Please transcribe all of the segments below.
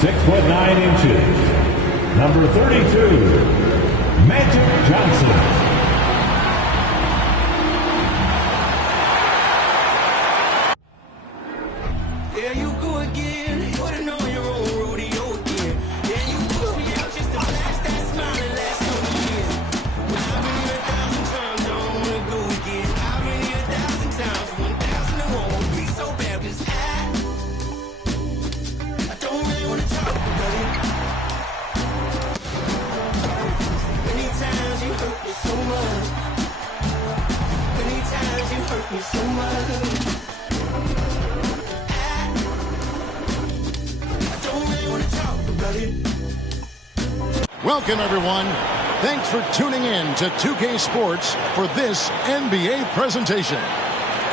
6'9". Number 32, Magic Johnson. Welcome, everyone. Thanks for tuning in to 2K Sports for this NBA presentation.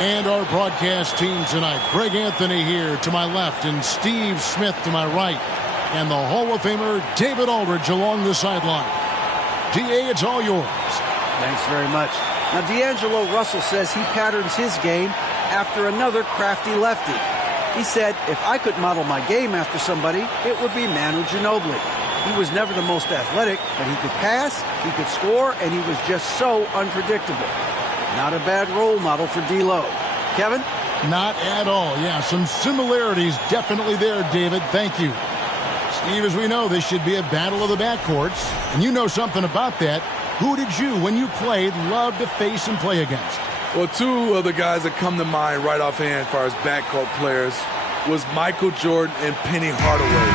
And our broadcast team tonight, Greg Anthony here to my left and Steve Smith to my right. And the Hall of Famer David Aldridge along the sideline. DA, it's all yours. Thanks very much. Now, D'Angelo Russell says he patterns his game after another crafty lefty. He said, if I could model my game after somebody, it would be Manu Ginobili. He was never the most athletic, but he could pass, he could score, and he was just so unpredictable. Not a bad role model for D'Lo. Kevin? Not at all. Yeah, some similarities definitely there, David. Thank you. Steve, as we know, this should be a battle of the backcourts, and you know something about that. Who did you, when you played, love to face and play against? Well, two of the guys that come to mind right offhand as far as backcourt players was Michael Jordan and Penny Hardaway.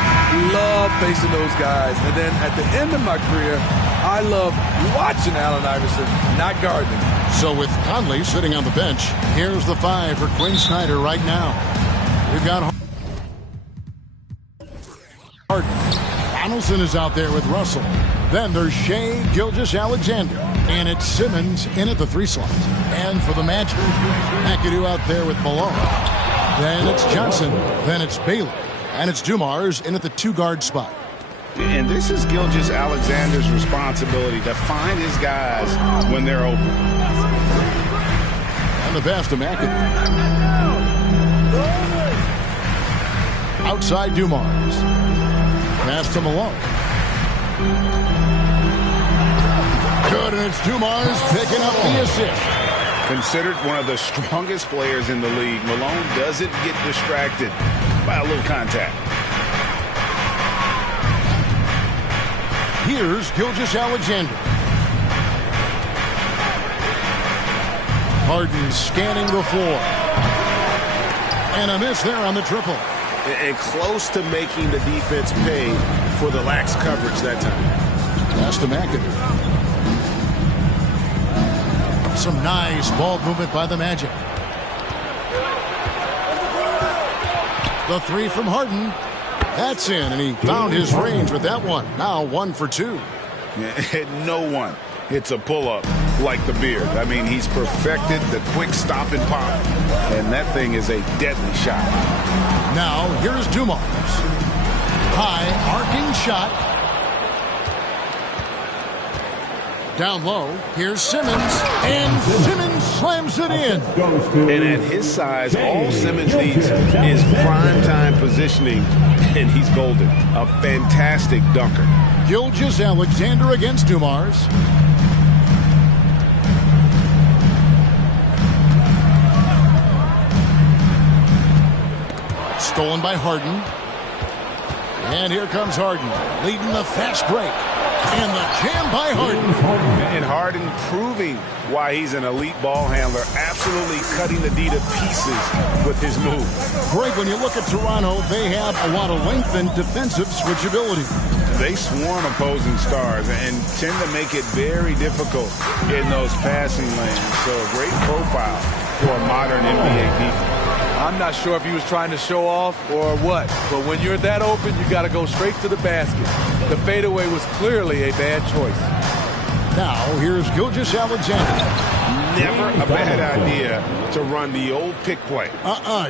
Love facing those guys. And then at the end of my career, I love watching Allen Iverson, not guarding. So with Conley sitting on the bench, here's the five for Quinn Snyder right now. We've got Harden. Donaldson is out there with Russell. Then there's Shea Gilgeous-Alexander. And it's Simmons in at the 3 slot. And for the Magic, McAdoo out there with Malone. Then it's Johnson. Then it's Baylor. And it's Dumars in at the 2-guard spot. And this is Gilgeous-Alexander's responsibility to find his guys when they're open. And the pass to McAdoo. Outside Dumars. Pass to Malone. Good, and it's Dumars picking up the assist. Considered one of the strongest players in the league, Malone doesn't get distracted by a little contact. Here's Gilgeous-Alexander. Harden scanning the floor. And a miss there on the triple. And close to making the defense pay for the lax coverage that time. Pass to McAdoo. Some nice ball movement by the Magic. The 3 from Harden. That's in, and he found his range with that one. Now 1 for 2. No one hits a pull-up like the Beard. I mean, he's perfected the quick stop and pop, and that thing is a deadly shot. Now, here's Dumars. High, arcing shot. Down low, here's Simmons, and Simmons slams it in. And at his size, all Simmons needs is prime-time positioning, and he's golden. A fantastic dunker. Gilgeous-Alexander against Dumars. Stolen by Harden. And here comes Harden, leading the fast break. And the jam by Harden. And Harden proving why he's an elite ball handler, absolutely cutting the D to pieces with his move. Greg, when you look at Toronto, they have a lot of length and defensive switchability. They swarm opposing stars and tend to make it very difficult in those passing lanes. So a great profile for a modern NBA defense. I'm not sure if he was trying to show off or what, but when you're that open, you got to go straight to the basket. The fadeaway was clearly a bad choice. Now, here's Gilgeous-Alexander. Never a bad idea to run the old pick play.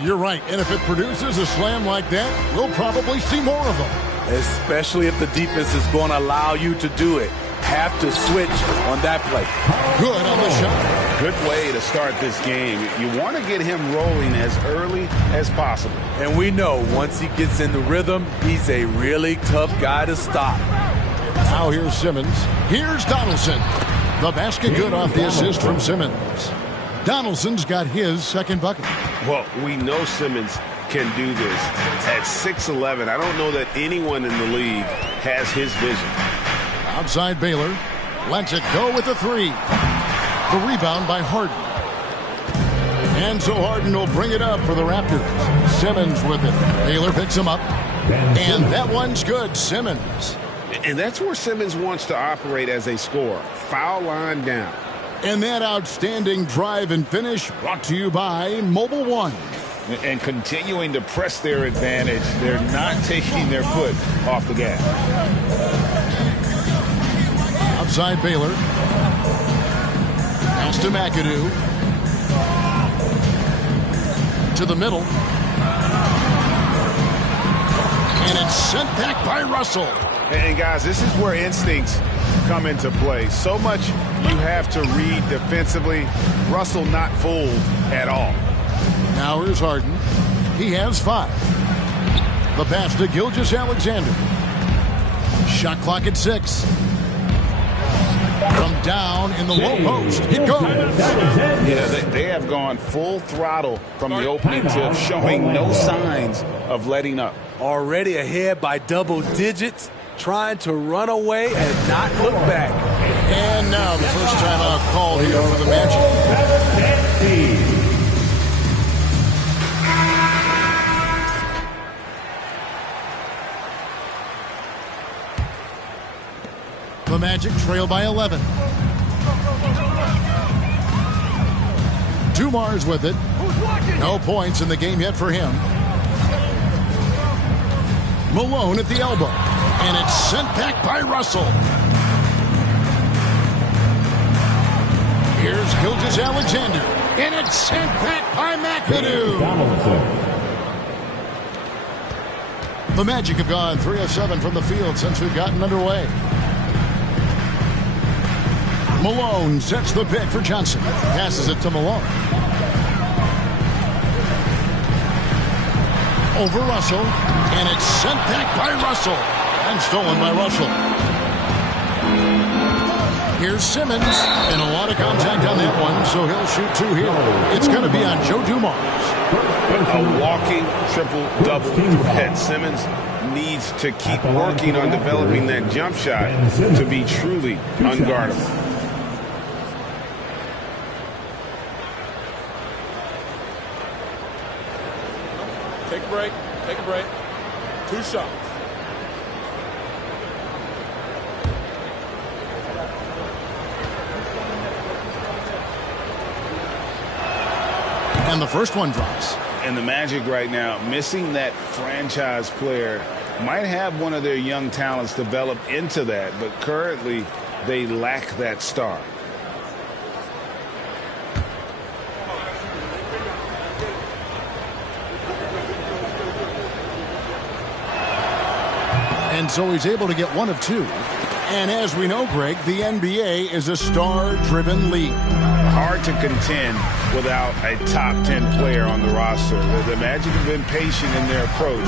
You're right. And if it produces a slam like that, we'll probably see more of them. Especially if the defense is going to allow you to do it. Have to switch on that play. Good on the shot. Good way to start this game. You want to get him rolling as early as possible. And we know once he gets in the rhythm, he's a really tough guy to stop. Now here's Simmons. Here's Donaldson. The basket good off the assist from Simmons. Donaldson's got his second bucket. Well, we know Simmons can do this. At 6'11", I don't know that anyone in the league has his vision. Outside Baylor. Lets it go with the three. The rebound by Harden. And so Harden will bring it up for the Raptors. Simmons with it. Baylor picks him up. And that one's good. Simmons. And that's where Simmons wants to operate as a scorer. Foul line down. And that outstanding drive and finish brought to you by Mobile One. And continuing to press their advantage. They're not taking their foot off the gas. Outside Baylor. Pass to McAdoo. To the middle. And it's sent back by Russell. And guys, this is where instincts come into play. So much you have to read defensively. Russell not fooled at all. Now here's Harden. He has 5. The pass to Gilgeous-Alexander. Shot clock at 6. From down in the low post. It goes. Yeah, they have gone full throttle from the opening tip, showing no signs of letting up. Already ahead by double digits, trying to run away and not look back. And now the first timeout called here for the Magic. The Magic trail by 11. Dumars with it. No points in the game yet for him. Malone at the elbow. And it's sent back by Russell. Here's Gilgeous-Alexander. And it's sent back by McAdoo. The Magic have gone 3 of 7 from the field since we've gotten underway. Malone sets the pick for Johnson. Passes it to Malone. Over Russell. And it's sent back by Russell. And stolen by Russell. Here's Simmons. And a lot of contact on that one, so he'll shoot 2 here. It's going to be on Joe Dumars. A walking triple-double threat. Simmons needs to keep working on developing that jump shot to be truly unguardable. Take a break. Take a break. 2 shots. And the first one drops. And the Magic right now, missing that franchise player, might have one of their young talents develop into that, but currently they lack that star. And so he's able to get 1 of 2. And as we know, Greg, the NBA is a star-driven league. Hard to contend without a top 10 player on the roster. The Magic have been patient in their approach,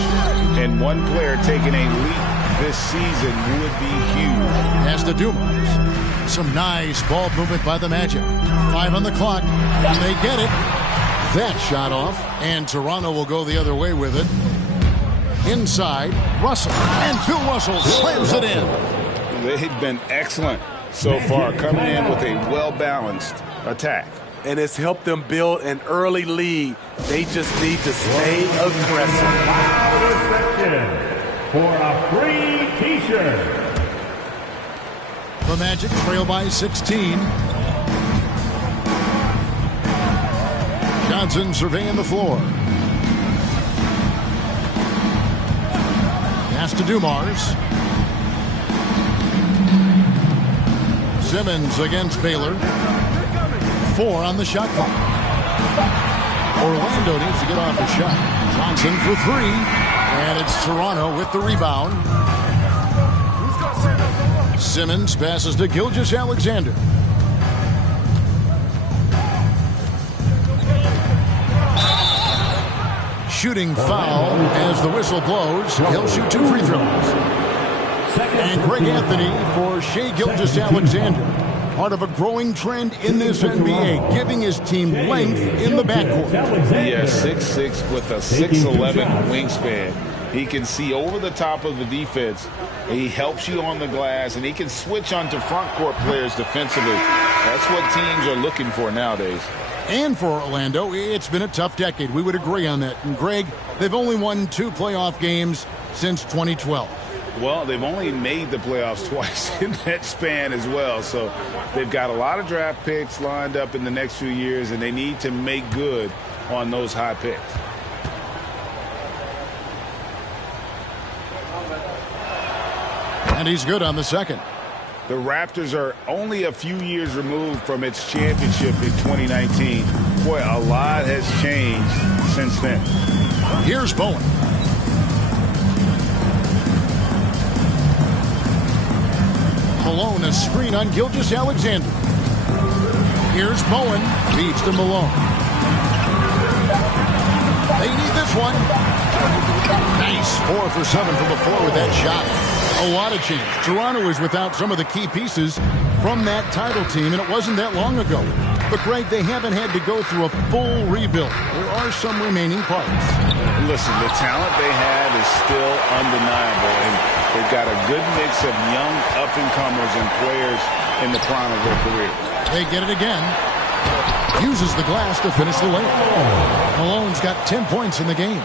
and one player taking a leap this season would be huge. Pass to Dumars. Some nice ball movement by the Magic. 5 on the clock, and they get it. That shot off, and Toronto will go the other way with it. Inside, Russell, and Bill Russell slams it in. They've been excellent so far, coming in with a well-balanced attack. And it's helped them build an early lead. They just need to stay aggressive. For a free T-shirt. The Magic trail by 16. Johnson surveying the floor. Pass to Dumars. Simmons against Baylor. 4 on the shot clock. Orlando needs to get off the shot. Johnson for 3. And it's Toronto with the rebound. Simmons passes to Gilgeous-Alexander. shooting foul as the whistle blows. He'll shoot 2 free throws. And Greg Anthony for Shai Gilgeous-Alexander. Part of a growing trend in this NBA, giving his team length in the backcourt. Yeah, 6'6" with a 6'11" wingspan. He can see over the top of the defense. He helps you on the glass, and he can switch onto front court players defensively. That's what teams are looking for nowadays. And for Orlando, it's been a tough decade. We would agree on that. And Greg, they've only won 2 playoff games since 2012. Well, they've only made the playoffs twice in that span as well. So they've got a lot of draft picks lined up in the next few years, and they need to make good on those high picks. And he's good on the second. The Raptors are only a few years removed from its championship in 2019. Boy, a lot has changed since then. Here's Bowen. Malone, a screen on Gilgeous-Alexander. Here's Bowen. Feeds to Malone. They need this one. Nice. 4 for 7 from the floor with that shot. A lot of change. Toronto is without some of the key pieces from that title team, and it wasn't that long ago. But, Greg, they haven't had to go through a full rebuild. There are some remaining parts. Listen, the talent they have is still undeniable, and they've got a good mix of young up-and-comers and players in the prime of their career. They get it again. Uses the glass to finish the layup. Malone's got 10 points in the game.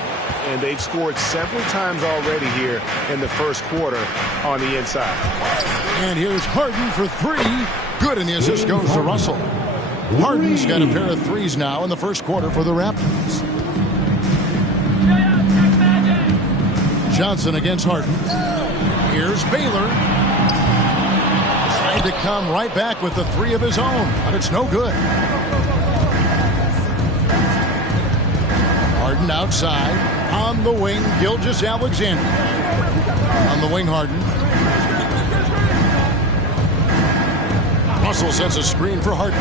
And they've scored several times already here in the first quarter on the inside. And here's Harden for 3. Good, and the assist goes to Russell. Harden's got a pair of threes now in the first quarter for the Raptors. Johnson against Harden. Here's Baylor. Trying to come right back with the 3 of his own, but it's no good. Harden outside. On the wing, Gilgeous-Alexander. On the wing, Harden. Russell sets a screen for Harden.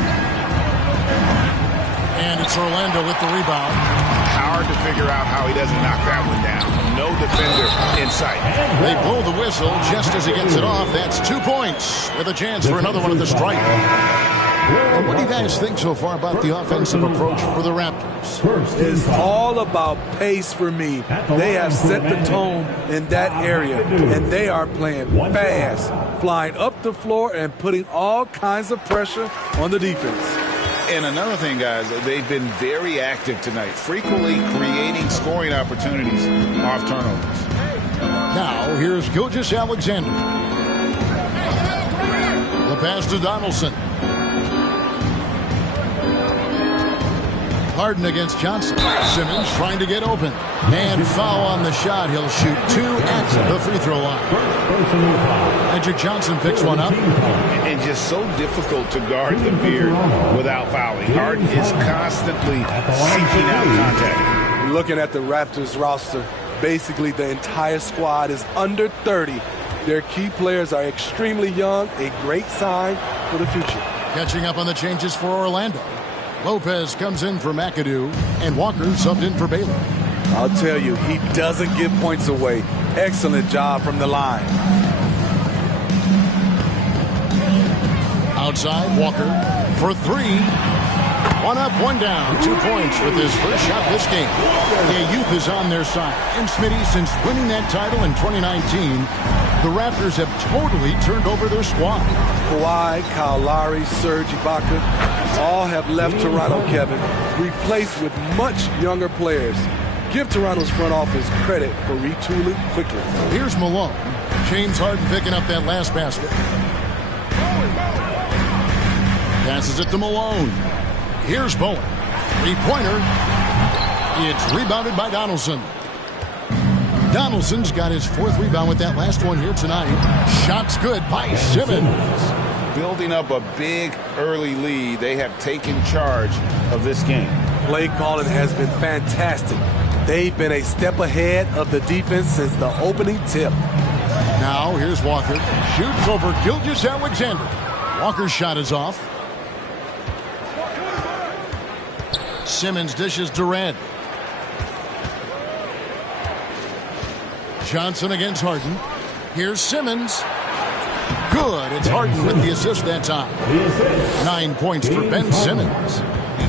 And it's Orlando with the rebound. Hard to figure out how he doesn't knock that one down. No defender in sight. They blow the whistle just as he gets it off. That's 2 points with a chance for another one at the stripe. And what do you guys think so far about the offensive approach for the Raptors? It's all about pace for me. They have set the tone in that area, and they are playing fast, flying up the floor and putting all kinds of pressure on the defense. And another thing, guys, they've been very active tonight, frequently creating scoring opportunities off turnovers. Now, here's Gilgeous-Alexander. The pass to Donaldson. Harden against Johnson. Simmons trying to get open. And foul on the shot. He'll shoot 2 at the free throw line. Magic Johnson picks one up. And just so difficult to guard the beard without fouling. Harden is constantly seeking out contact. Looking at the Raptors roster, basically the entire squad is under 30. Their key players are extremely young, a great sign for the future. Catching up on the changes for Orlando. Lopez comes in for McAdoo, and Walker subbed in for Baylor. I'll tell you, he doesn't give points away. Excellent job from the line. Outside, Walker for 3. 1 up, 1 down. 2 points with his first shot this game. The youth is on their side. And Smitty, since winning that title in 2019, the Raptors have totally turned over their squad. Kawhi, Kyle Lowry, Serge Ibaka, all have left Toronto, Kevin, replaced with much younger players. Give Toronto's front office credit for retooling quickly. Here's Malone. James Harden picking up that last basket. Passes it to Malone. Here's Bowen. 3-pointer. It's rebounded by Donaldson. Donaldson's got his 4th rebound with that last one here tonight. Shot's good by Simmons. Building up a big early lead, they have taken charge of this game. Play calling has been fantastic. They've been a step ahead of the defense since the opening tip. Now here's Walker. Shoots over Gilgeous-Alexander. Walker's shot is off. Simmons dishes to Red. Johnson against Harden. Here's Simmons. Good. It's Harden with the assist that time. 9 points for Ben Simmons.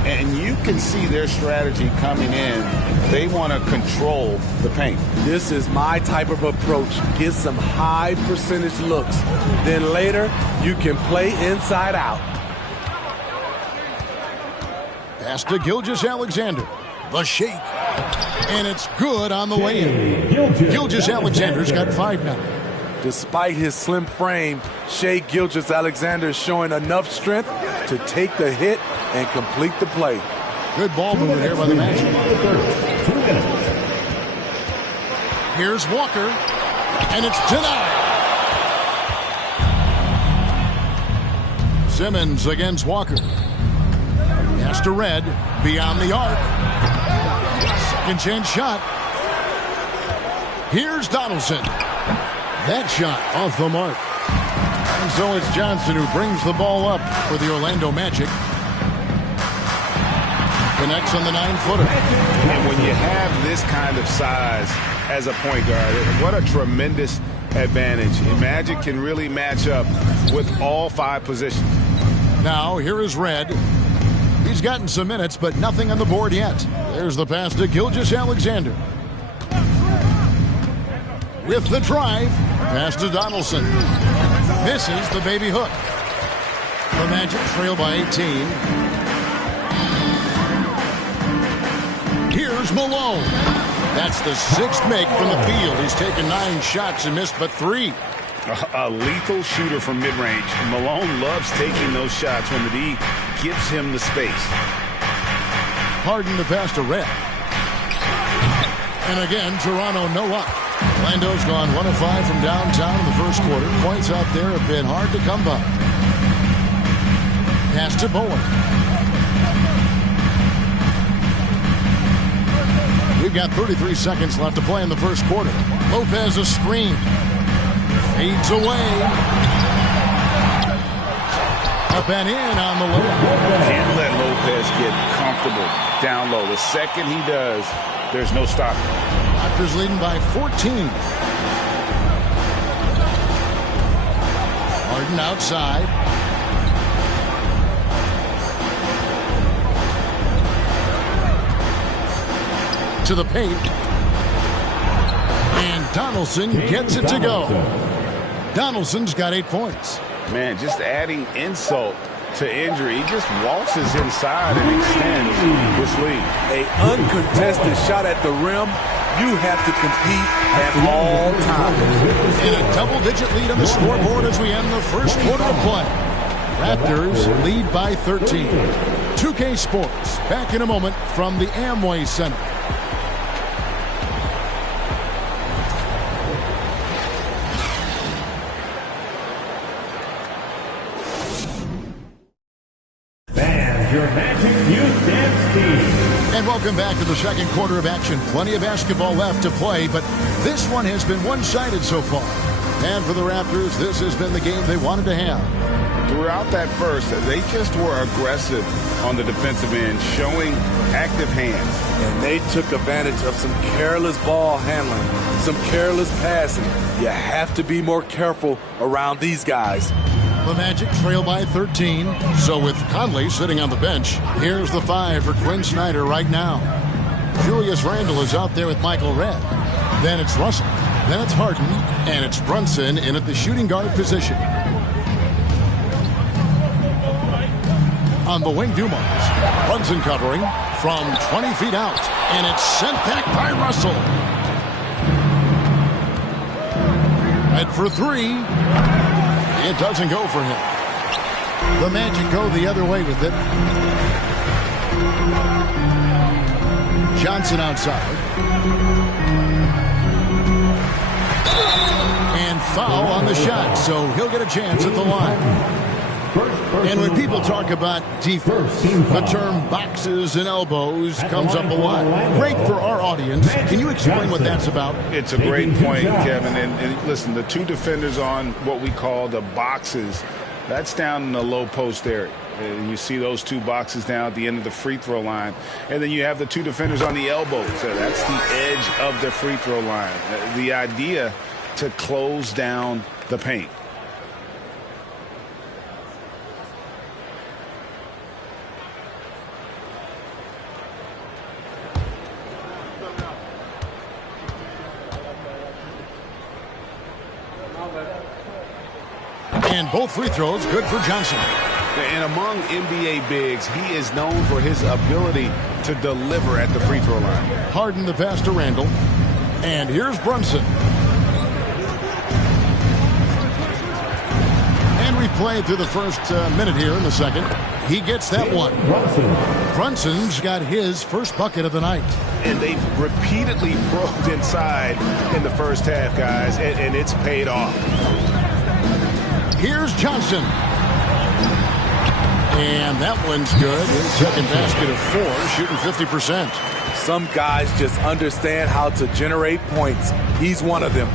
And you can see their strategy coming in. They want to control the paint. This is my type of approach. Get some high percentage looks. Then later, you can play inside out. Pass to Gilgeous-Alexander. The shake. And it's good on the way in. Gilgeous-Alexander's got 5 now. Despite his slim frame, Shai Gilgeous-Alexander is showing enough strength to take the hit and complete the play. Good ball movement here by the Magic. Here's Walker, and it's denied. Simmons against Walker. Pass to Red, beyond the arc. Second chance shot. Here's Donaldson. That shot off the mark. And so it's Johnson who brings the ball up for the Orlando Magic. Connects on the 9-footer. And when you have this kind of size as a point guard, what a tremendous advantage. And Magic can really match up with all 5 positions. Now here is Red. He's gotten some minutes, but nothing on the board yet. There's the pass to Gilgeous-Alexander. With the drive, pass to Donaldson. Misses the baby hook. The Magic trail by 18. Here's Malone. That's the 6th make from the field. He's taken 9 shots and missed but 3. A lethal shooter from mid-range. Malone loves taking those shots when the D gives him the space. Harden the pass to Red. And again, Toronto no up. Orlando's gone 1 of 5 from downtown in the first quarter. Points out there have been hard to come by. Pass to Bowen. We've got 33 seconds left to play in the first quarter. Lopez a screen. Fades away. Up and in on the layup. Can't let Lopez get comfortable down low. The second he does, there's no stopping. Raptors leading by 14. Harden outside. To the paint. And Donaldson gets it to go. Donaldson's got 8 points. Man, just adding insult to injury. He just waltzes inside and extends this lead. An uncontested shot at the rim. You have to compete at all times. In a double-digit lead on the scoreboard as we end the first quarter of play. Raptors lead by 13. 2K Sports back in a moment from the Amway Center. Your Magic Youth Dance Team. And welcome back to the second quarter of action. Plenty of basketball left to play, but this one has been one-sided so far. And for the Raptors, this has been the game they wanted to have. Throughout that first, they just were aggressive on the defensive end, showing active hands. And they took advantage of some careless ball handling, some careless passing. You have to be more careful around these guys. The Magic trail by 13. So with Conley sitting on the bench, here's the 5 for Quinn Snyder right now. Julius Randle is out there with Michael Redd. Then it's Russell. Then it's Harden. And it's Brunson in at the shooting guard position. On the wing, Dumars. Brunson covering from 20 feet out. And it's sent back by Russell. Head for 3. It doesn't go for him. The Magic go the other way with it. Johnson outside. And foul on the shot, so he'll get a chance at the line. And when people talk about defense, the term boxes and elbows comes up a lot. Great for our audience. Can you explain what that's about? It's a great point, Kevin. And listen, the 2 defenders on what we call the boxes That's down in the low post area. You see those two boxes down at the end of the free throw line. And then you have the two defenders on the elbows. So that's the edge of the free throw line. The idea to close down the paint. And both free throws good for Johnson. And among NBA bigs, he is known for his ability to deliver at the free throw line. Harden the pass to Randall. And here's Brunson. And we played through the first minute here in the second. He gets that one. Brunson's got his first bucket of the night. And they've repeatedly probed inside in the first half, guys, and it's paid off. Here's Johnson. And that one's good. His second basket of 4, shooting 50%. Some guys just understand how to generate points. He's one of them.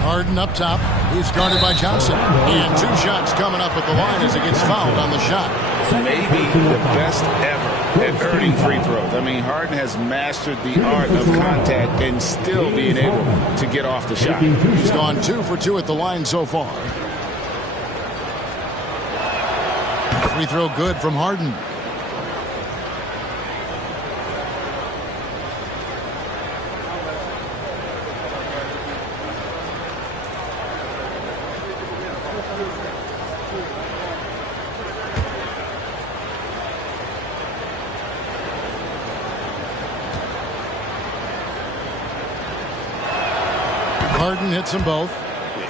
Harden up top. He's guarded by Johnson. And 2 shots coming up at the line as he gets fouled on the shot. Maybe the best ever at earning free throws. I mean, Harden has mastered the art of contact and still being able to get off the shot. He's gone 2 for 2 at the line so far. Free throw good from Harden. Harden hits them both.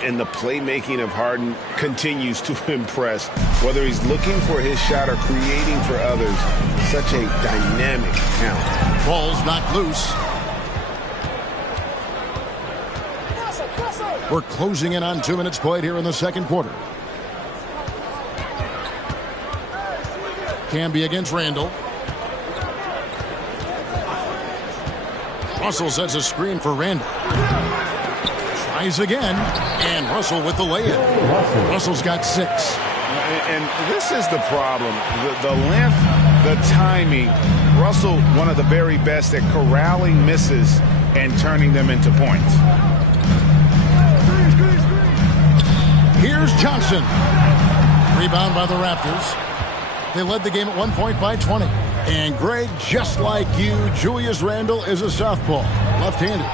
And the playmaking of Harden continues to impress. Whether he's looking for his shot or creating for others, such a dynamic talent. Ball's knocked loose. We're closing in on 2 minutes played here in the second quarter. Camby against Randall. Russell sets a screen for Randall. Tries again, and Russell with the lay-in. Russell's got 6. And this is the problem. The length, the timing. Russell, one of the very best at corralling misses and turning them into points. Here's Johnson. Rebound by the Raptors. They led the game at one point by 20. And Greg, just like you, Julius Randle is a southpaw, left-handed.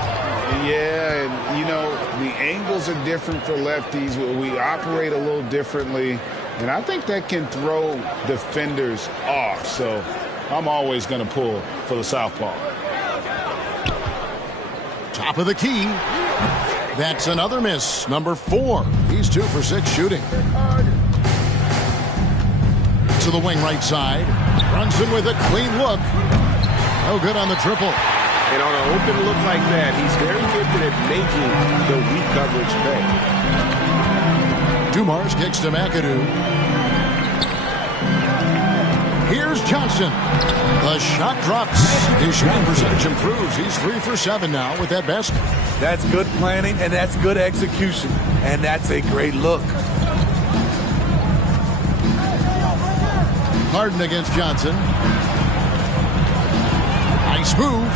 Yeah, and you know, the angles are different for lefties. We operate a little differently, and I think that can throw defenders off. So I'm always going to pull for the southpaw. Top of the key. That's another miss. Number 4. He's 2 for 6 shooting. To the wing right side. Brunson with a clean look. No good on the triple. And on an open look like that, he's very gifted at making the weak coverage pay. Dumars kicks to McAdoo. Here's Johnson. The shot drops. His shooting percentage improves. He's 3 for 7 now with that basket. That's good planning, and that's good execution. And that's a great look. Harden against Johnson. Nice move.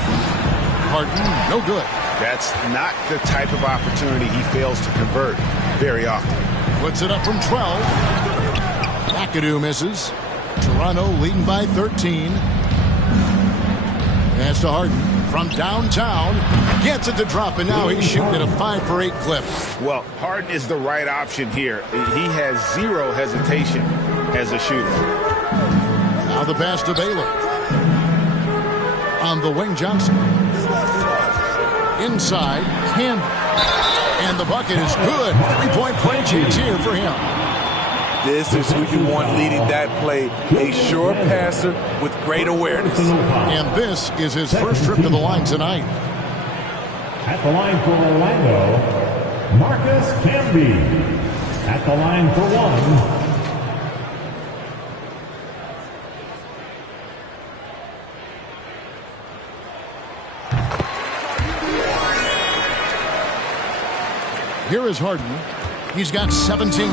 Harden, no good. That's not the type of opportunity he fails to convert very often. Puts it up from 12. McAdoo misses. Toronto leading by 13. Pass to Harden from downtown. Gets it to drop, and now he's shooting at a 5 for 8 clip. Well, Harden is the right option here. He has zero hesitation as a shooter. Now the pass to Baylor. On the wing, Johnson. Inside, Camby. And the bucket is good. 3-point play chance here for him. This is who you want leading that play. A sure passer with great awareness. And this is his first trip to the line tonight. At the line for Orlando, Marcus Camby. At the line for 1. Here is Harden. He's got 17.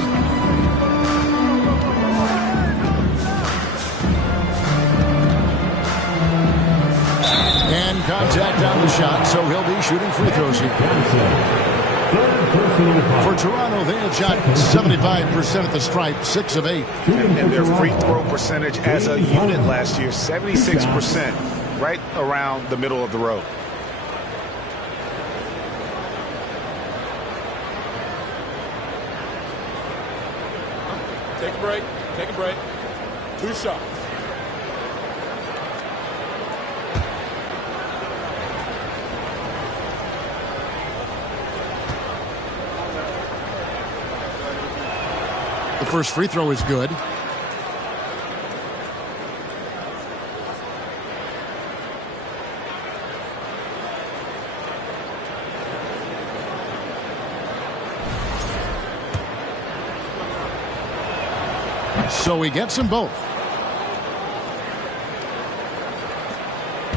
And contact on the shot, so he'll be shooting free throws here. For Toronto, they have shot 75% at the stripe, 6 of 8. And their free throw percentage as a unit last year, 76%, right around the middle of the road. Take a break. Take a break. 2 shots. The first free throw is good. So he gets them both.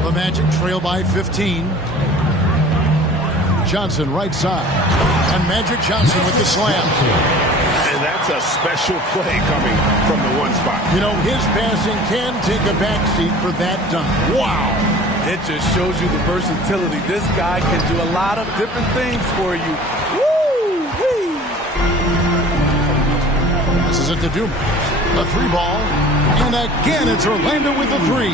The Magic trail by 15. Johnson right side. And Magic Johnson with the slam. And that's a special play coming from the one spot. You know, his passing can take a backseat for that dunk. Wow. It just shows you the versatility. This guy can do a lot of different things for you. Woo-wee. This is it to Dumas. The 3 ball. And again, it's Orlando with the 3.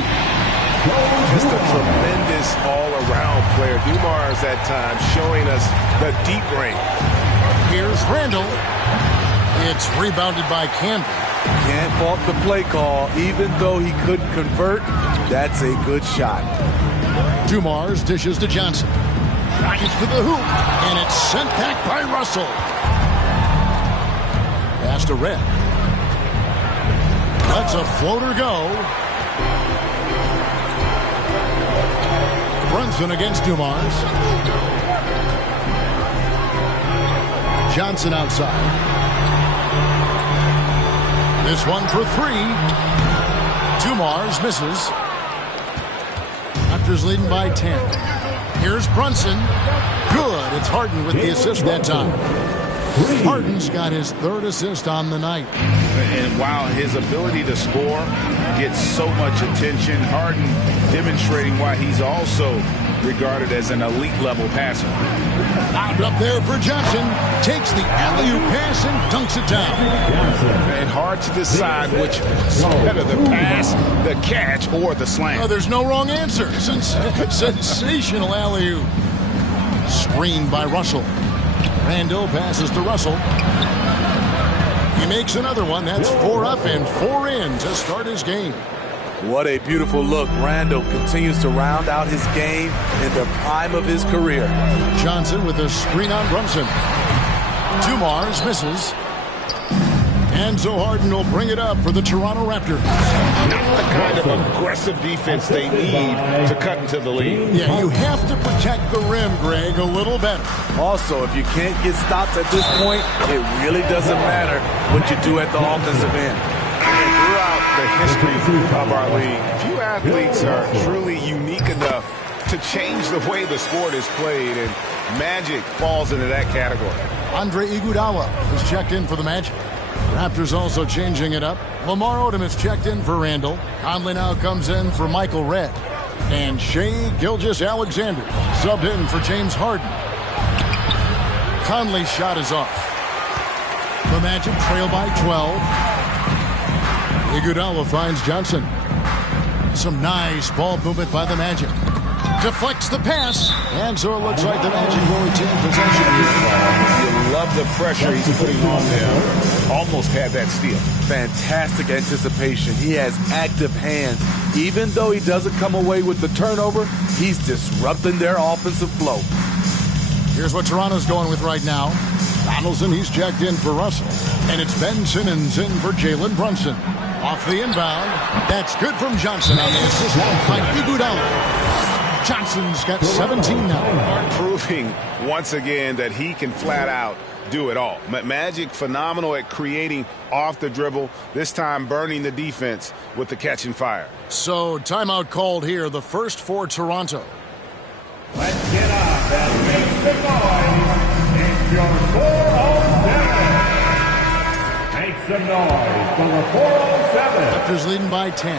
Just a tremendous all-around player. Dumars at times showing us the deep range. Here's Randall. It's rebounded by Campbell. Can't fault the play call. Even though he couldn't convert, that's a good shot. Dumars dishes to Johnson. Drives to the hoop. And it's sent back by Russell. Pass to Red. Lets a floater go. Brunson against Dumars. Johnson outside. This one for 3. Dumars misses. Raptors leading by 10. Here's Brunson. Good. It's Harden with the assist that time. Harden's got his 3rd assist on the night. And while his ability to score gets so much attention, Harden demonstrating why he's also regarded as an elite level passer. Out up there for Johnson. Takes the alley-oop pass and dunks it down. And hard to decide which is better, the pass, the catch, or the slam. Oh, there's no wrong answer. Sensational alley-oop. Screened by Russell. Randall passes to Russell. He makes another one. That's 4 up and 4 in to start his game. What a beautiful look. Randall continues to round out his game in the prime of his career. Johnson with a screen on Brunson. Dumars misses. And so Harden will bring it up for the Toronto Raptors. Not the kind of aggressive defense they need to cut into the lead. Yeah, you have to protect the rim, Greg, a little better. Also, if you can't get stops at this point, it really doesn't matter what you do at the offensive end. And throughout the history of our league, few athletes are truly unique enough to change the way the sport is played, and Magic falls into that category. Andre Iguodala is checked in for the Magic. Raptors also changing it up. Lamar Odom is checked in for Randall. Conley now comes in for Michael Redd. And Shai Gilgeous-Alexander subbed in for James Harden. Conley's shot is off. The Magic trail by 12. Iguodala finds Johnson. Some nice ball movement by the Magic. Deflects the pass. And so it looks like the Magic will retain possession here. You love the pressure he's putting on them. Almost had that steal. Fantastic anticipation. He has active hands. Even though he doesn't come away with the turnover, he's disrupting their offensive flow. Here's what Toronto's going with right now. Donaldson, he's checked in for Russell. And it's Ben Simmons in for Jalen Brunson. Off the inbound. That's good from Johnson on the assist by Iguodala. Johnson's got 17 now. Proving once again that he can flat out do it all. Magic phenomenal at creating off the dribble, this time burning the defense with the catch and fire. So timeout called here, the first for Toronto. Let's get up and make the noise. It's your some noise for the 407. Raptors leading by 10.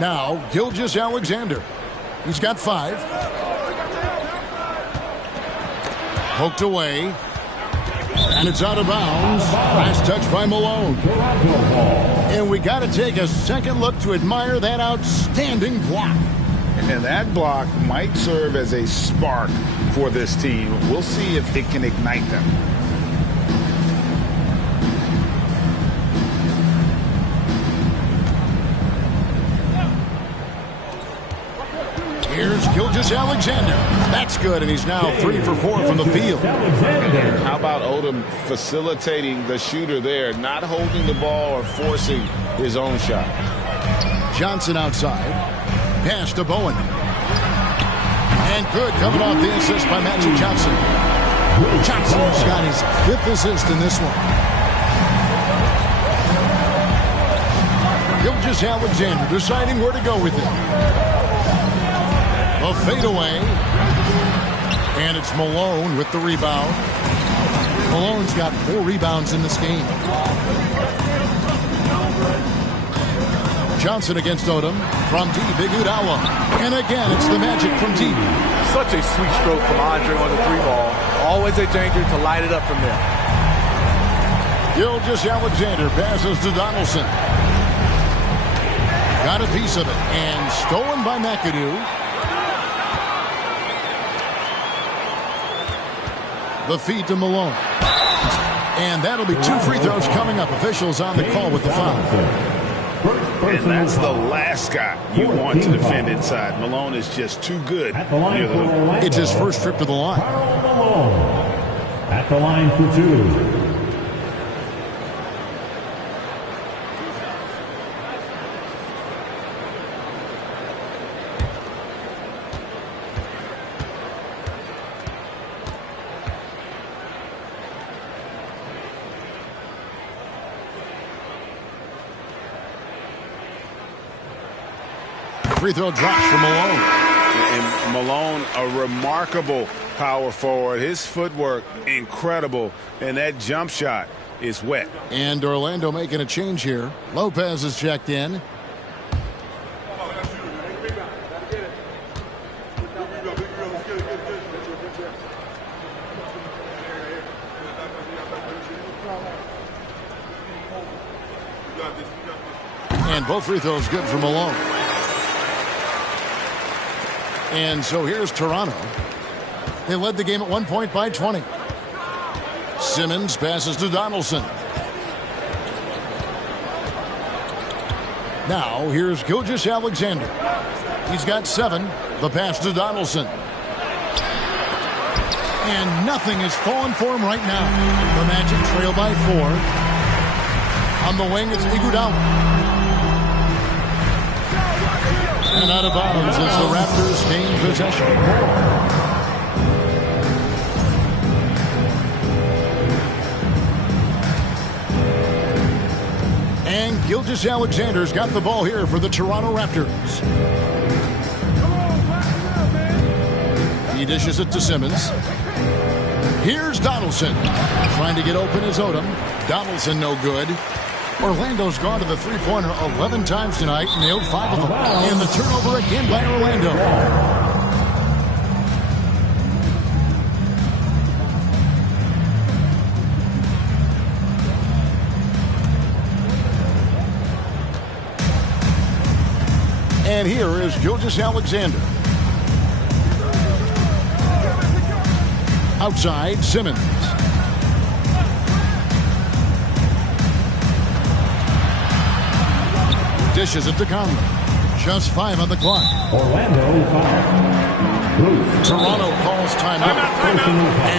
Now, Gilgeous Alexander. He's got 5. Poked away. And it's out of bounds. Last touch by Malone. And we got to take a second look to admire that outstanding block. And that block might serve as a spark for this team. We'll see if it can ignite them. Here's Gilgeous Alexander. That's good, and he's now 3 for 4 from the field. How about Odom facilitating the shooter there, not holding the ball or forcing his own shot? Johnson outside. Pass to Bowen. And good, coming off the assist by Magic Johnson. Johnson's got his 5th assist in this one. Gilgeous Alexander deciding where to go with it. A fadeaway. And it's Malone with the rebound. Malone's got 4 rebounds in this game. Johnson against Odom. From deep, Iguodala. And again, it's the Magic from deep. Such a sweet stroke from Andre on the 3-ball. Always a danger to light it up from there. Gilgeous Alexander passes to Donaldson. Got a piece of it. And stolen by McAdoo. The feed to Malone. And that'll be 2 free throws coming up. Officials on the call with the foul. And that's the last guy you want to defend inside. Malone is just too good near the hoop. It's his first trip to the line. Malone at the line for 2. Free throw drops for Malone. And Malone, a remarkable power forward. His footwork, incredible. And that jump shot is wet. And Orlando making a change here. Lopez is checked in. And both free throws good for Malone. And so here's Toronto. They led the game at 1 point by 20. Simmons passes to Donaldson. Now here's Gilgeous Alexander. He's got 7. The pass to Donaldson. And nothing is falling for him right now. The Magic trail by 4. On the wing, it's Iguodala. And out of bounds as the Raptors gain possession. And Gilgeous Alexander's got the ball here for the Toronto Raptors. He dishes it to Simmons. Here's Donaldson. Trying to get open is Odom. Donaldson no good. Orlando's gone to the three-pointer 11 times tonight, nailed 5 of them. And the turnover again by Orlando. And here is Gilgeous Alexander. Outside, Simmons. Dishes it to Conley. Just 5 on the clock. Orlando foul. Toronto calls timeout.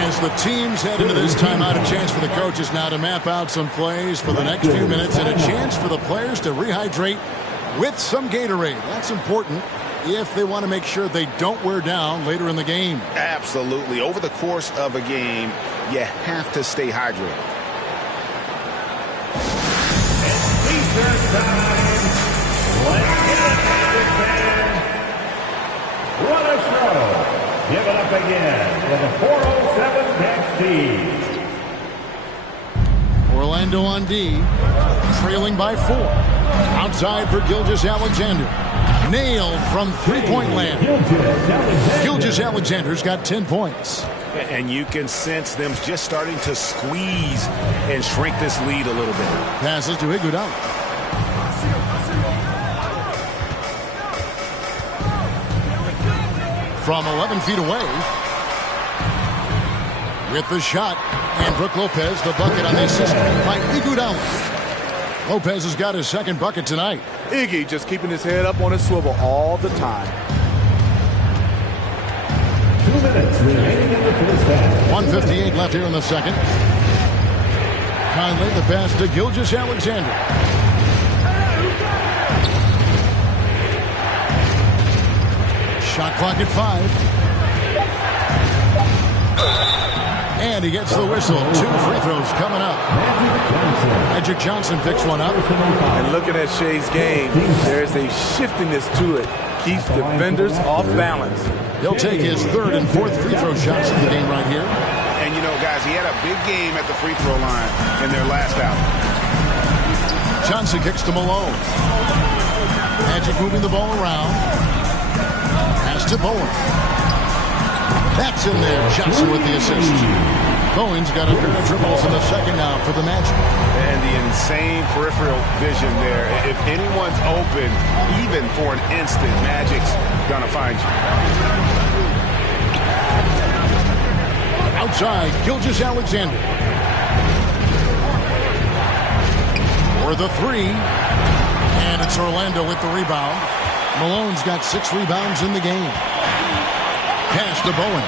As the teams head into this timeout, a chance for the coaches now to map out some plays for the next few minutes and a chance for the players to rehydrate with some Gatorade. That's important if they want to make sure they don't wear down later in the game. Absolutely. Over the course of a game, you have to stay hydrated. Eastern time. Let's get it, Magic fans. What a show. Give it up again for the 407 next team. Orlando on D, trailing by 4. Outside for Gilgeous-Alexander. Nailed from three-point land. Gilgeous-Alexander's got 10 points. And you can sense them just starting to squeeze and shrink this lead a little bit. Passes to Iguodala. From 11 feet away. With the shot. And Brook Lopez, the bucket on the assist by Iguodala. Lopez has got his second bucket tonight. Iggy just keeping his head up on his swivel all the time. 2 minutes remaining in the first half. 1:58 left here in the second. Conley, the pass to Gilgeous-Alexander. Shot clock at 5. And he gets the whistle. 2 free throws coming up. Magic Johnson picks one up. And looking at Shea's game, there's a shiftiness to it. Keeps defenders off balance. He'll take his 3rd and 4th free throw shots in the game right here. And, you know, guys, he had a big game at the free throw line in their last out. Johnson kicks to Malone. Magic moving the ball around. Pass to Bowen. That's in there. Johnson with the assist. Bowen's got a pair of dribbles in the second now for the Magic. And the insane peripheral vision there. If anyone's open, even for an instant, Magic's going to find you. Outside, Gilgeous-Alexander. For the 3. And it's Orlando with the rebound. Malone's got 6 rebounds in the game. Pass to Bowen.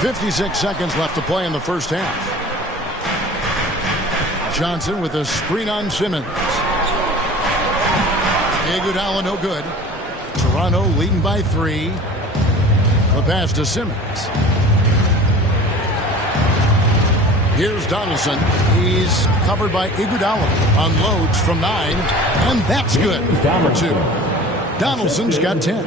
56 seconds left to play in the first half. Johnson with a screen on Simmons. Iguodala no good. Toronto leading by 3. The pass to Simmons. Here's Donaldson. He's covered by Iguodala. Unloads from 9. And that's good for 2. Donaldson's got 10.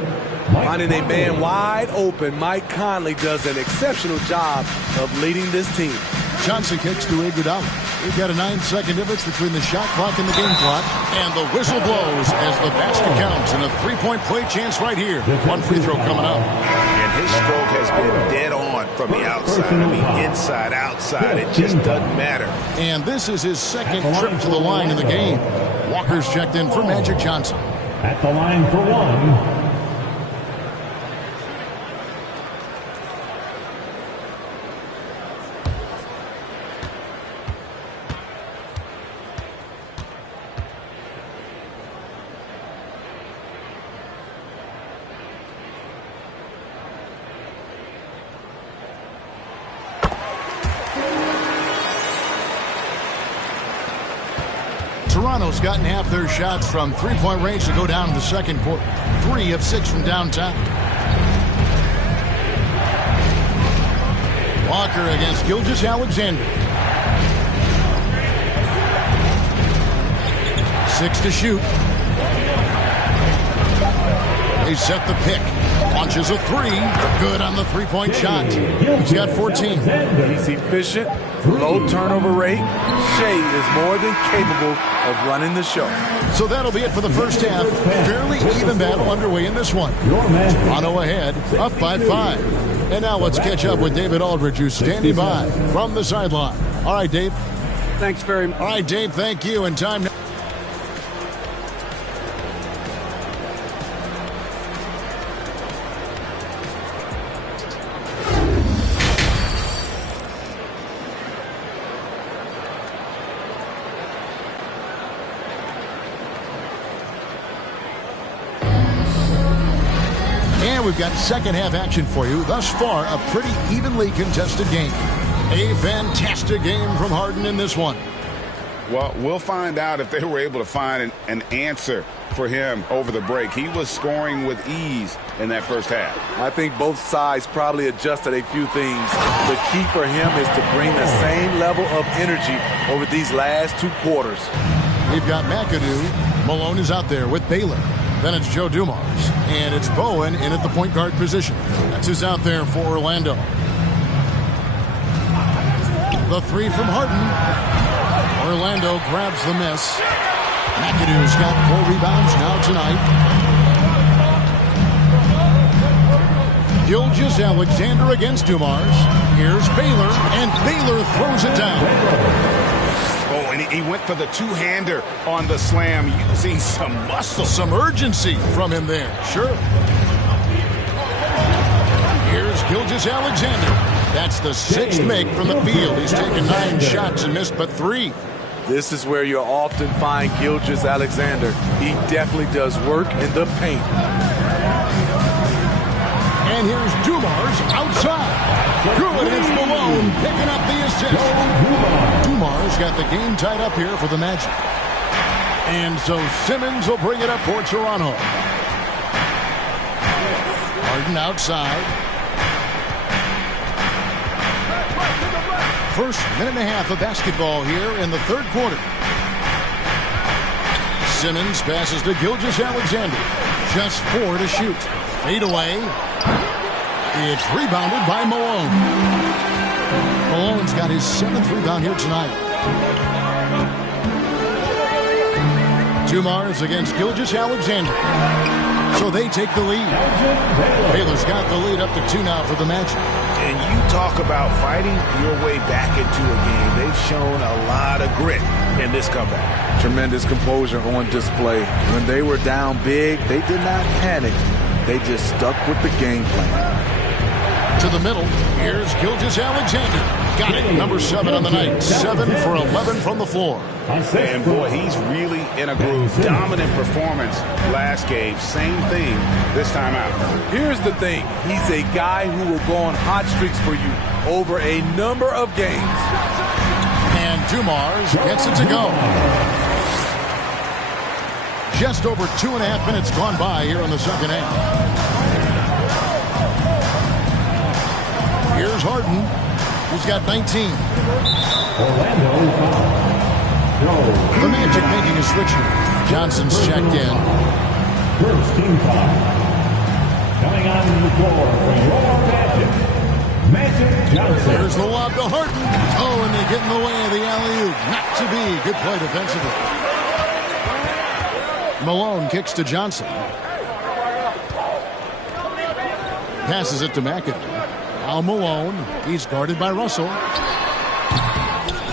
Finding a man wide open, Mike Conley does an exceptional job of leading this team. Johnson kicks to Iguodala. We've got a 9-second difference between the shot clock and the game clock. And the whistle blows as the basket counts. And a 3-point play chance right here. 1 free throw coming up. And his stroke has been dead on from the outside. I mean, inside, outside. It just doesn't matter. And this is his second trip to the line in the game. Walker's checked in for Magic Johnson. At the line for 1. Toronto's gotten half their shots from 3-point range to go down in the second quarter. 3 of 6 from downtown. Walker against Gilgeous-Alexander. 6 to shoot. They set the pick. Launches a 3. Good on the 3-point shot. He's got 14. He's efficient, low turnover rate. Shea is more than capable of running the show. So that'll be it for the first half. Fairly even battle underway in this one. Toronto ahead, up by 5. And now let's catch up with David Aldridge, who's standing by from the sideline. All right, Dave. Thanks very much. All right, Dave, thank you. And time now. We've got second half action for you. Thus far, a pretty evenly contested game. A fantastic game from Harden in this one. Well, we'll find out if they were able to find an answer for him over the break. He was scoring with ease in that first half. I think both sides probably adjusted a few things. The key for him is to bring the same level of energy over these last 2 quarters. We've got McAdoo. Malone is out there with Baylor. Then it's Joe Dumars. And it's Bowen in at the point guard position. That's who's out there for Orlando. The three from Harden. Orlando grabs the miss. McAdoo's got 4 rebounds now tonight. Gilgeous-Alexander against Dumars. Here's Baylor, and Baylor throws it down. Oh, and he went for the two-hander on the slam, using some muscle. Some urgency from him there, sure. Here's Gilgeous-Alexander. That's the 6th make from the field. He's taken 9 shots and missed but 3. This is where you'll often find Gilgeous-Alexander. He definitely does work in the paint. And here's Dumars outside. Good, it's Malone picking up the assist. Dumars got the game tied up here for the Magic. And so Simmons will bring it up for Toronto. Harden outside. First minute and a half of basketball here in the third quarter. Simmons passes to Gilgeous-Alexander. Just 4 to shoot. Fade away. It's rebounded by Malone. Malone's got his 7th rebound here tonight. Dumars against Gilgeous-Alexander. So they take the lead. Baylor's got the lead up to 2 now for the Magic. And you talk about fighting your way back into a game. They've shown a lot of grit in this comeback. Tremendous composure on display. When they were down big, they did not panic. They just stuck with the game plan. To the middle. Here's Gilgeous-Alexander. Got it. Number 7 on the night. 7 for 11 from the floor. And boy, he's really in a groove. Dominant performance last game. Same thing this time out. Here's the thing. He's a guy who will go on hot streaks for you over a number of games. And Dumars gets it to go. Just over 2.5 minutes gone by here in the second half. Here's Harden. He's got 19. The Magic making a switch here. Johnson's checked in. First team foul. Coming on the floor for your Magic Johnson. There's the lob to Harden. Oh, and they get in the way of the alley-oop. Not to be. Good play defensively. Malone kicks to Johnson. Passes it to McAdoo. Now Malone. He's guarded by Russell.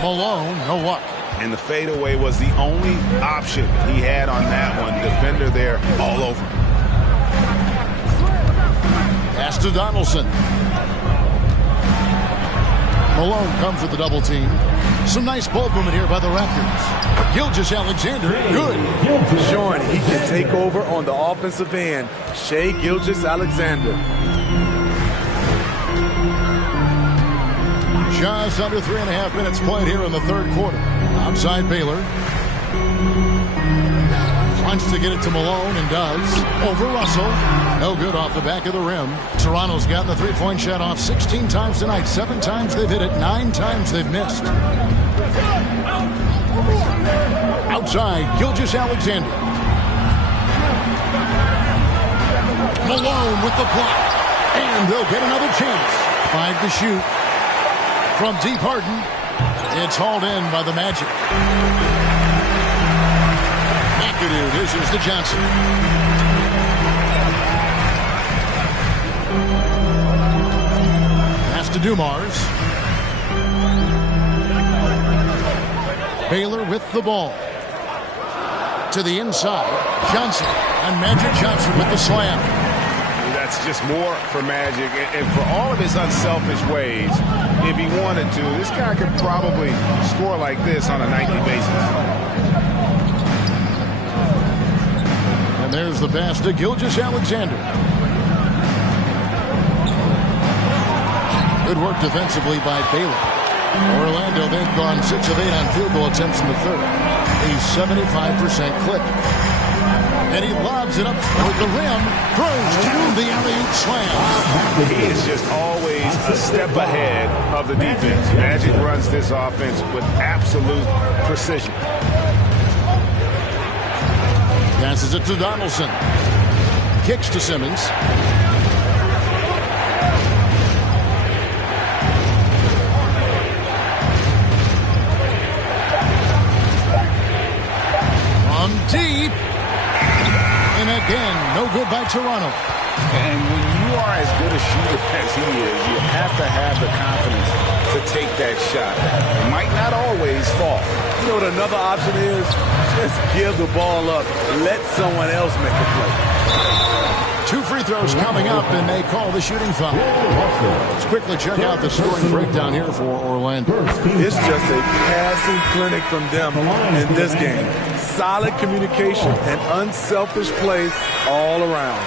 Malone, no luck. And the fadeaway was the only option he had on that one. Defender there all over. Pass to Donaldson. Malone comes with the double team. Some nice ball movement here by the Raptors. Gilgeous-Alexander, good. Showing he can take over on the offensive end. Shai Gilgeous-Alexander. Just under 3.5 minutes played here in the third quarter. Outside Baylor. Wants to get it to Malone and does. Over Russell. No good off the back of the rim. Toronto's gotten the three-point shot off 16 times tonight. 7 times they've hit it. 9 times they've missed. Outside, Gilgeous-Alexander. Malone with the block. And they'll get another chance. 5 to shoot. From deep Harden. It's hauled in by the Magic. McAdoo dishes to Johnson. Pass to Dumars. Baylor with the ball. To the inside. Johnson. And Magic Johnson with the slam. That's just more for Magic. And for all of his unselfish ways, if he wanted to, this guy could probably score like this on a nightly basis. And there's the pass to Gilgeous-Alexander. Good work defensively by Baylor. Orlando, they've gone 6 of 8 on field goal attempts in the third. A 75% clip. And he lobs it up toward the rim. Throws down the alley-oop slam. He is just always a step ahead of the defense. Magic runs this offense with absolute precision. Passes it to Donaldson. Kicks to Simmons. from deep. And again, no good by Toronto. And when you are as good a shooter as he is, you have to have the confidence to take that shot. It might not always fall. You know what another option is? Just give the ball up. Let someone else make a play. 2 free throws coming up, and they call the shooting foul. Let's quickly check out the scoring breakdown here for Orlando. It's just a passing clinic from them in this game. Solid communication and unselfish play all around.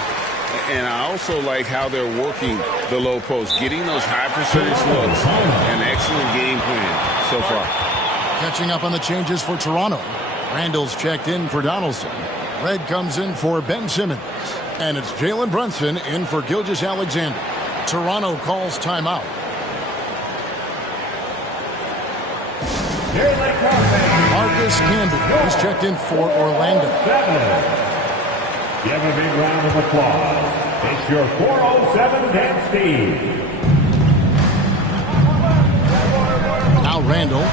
And I also like how they're working the low post, getting those high percentage looks. An excellent game plan so far. Catching up on the changes for Toronto. Randall's checked in for Donaldson. Red comes in for Ben Simmons. And it's Jalen Brunson in for Gilgeous-Alexander. Toronto calls timeout. Marcus Camby is checked in for Orlando. Give a big round of applause. It's your 407 dance team. Now Randall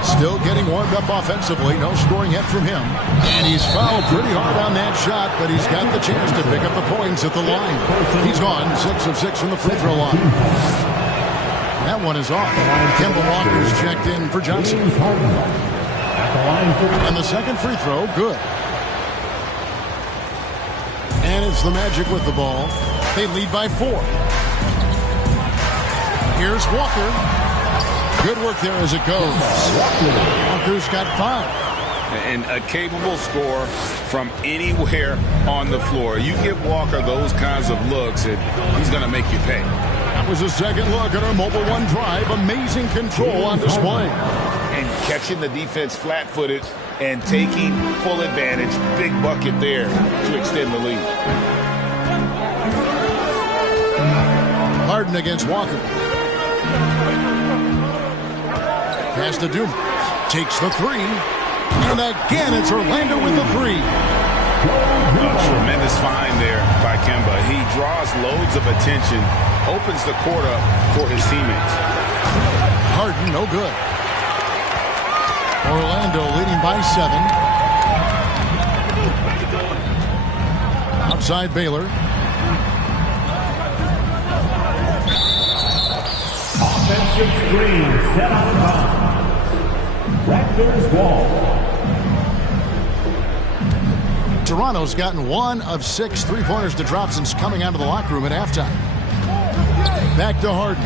still getting warmed up offensively. No scoring yet from him. And he's fouled pretty hard on that shot, but he's got the chance to pick up the points at the line. He's gone 6 of 6 from the free throw line. That one is off. Kemba Walker's checked in for Johnson. And the second free throw, good. And it's the Magic with the ball. They lead by 4. Here's Walker. Good work there as it goes. Walker's got 5. And a capable scorer from anywhere on the floor. You give Walker those kinds of looks, and he's going to make you pay. That was a second look at our Mobile One drive. Amazing control on display. And catching the defense flat-footed and taking full advantage. Big bucket there to extend the lead. Harden against Walker. Pass to Dumas. Takes the 3. And again, it's Orlando with the 3. Tremendous find there by Kemba. He draws loads of attention, opens the court up for his teammates. Harden, no good. Orlando leading by 7. Outside Baylor. Offensive screen set on time. Raptors ball. Toronto's gotten 1 of 6 3-pointers to drop since coming out of the locker room at halftime. Back to Harden.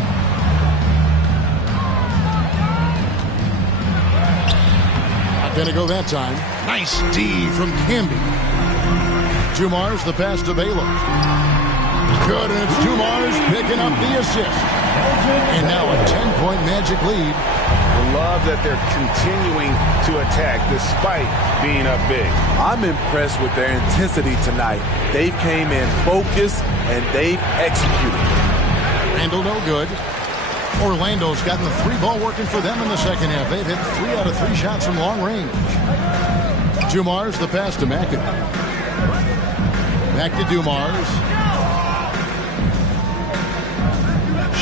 Not going to go that time. Nice D from Camby. Dumars the pass to Baylor. Good, and it's Dumars picking up the assist. And now a 10-point Magic lead. Love that they're continuing to attack despite being up big. I'm impressed with their intensity tonight. They came in focused and they've executed. Randall no good. Orlando's gotten the 3-ball working for them in the second half. They've hit 3 out of 3 shots from long range. Dumars the pass to McAdoo. Back to Dumars.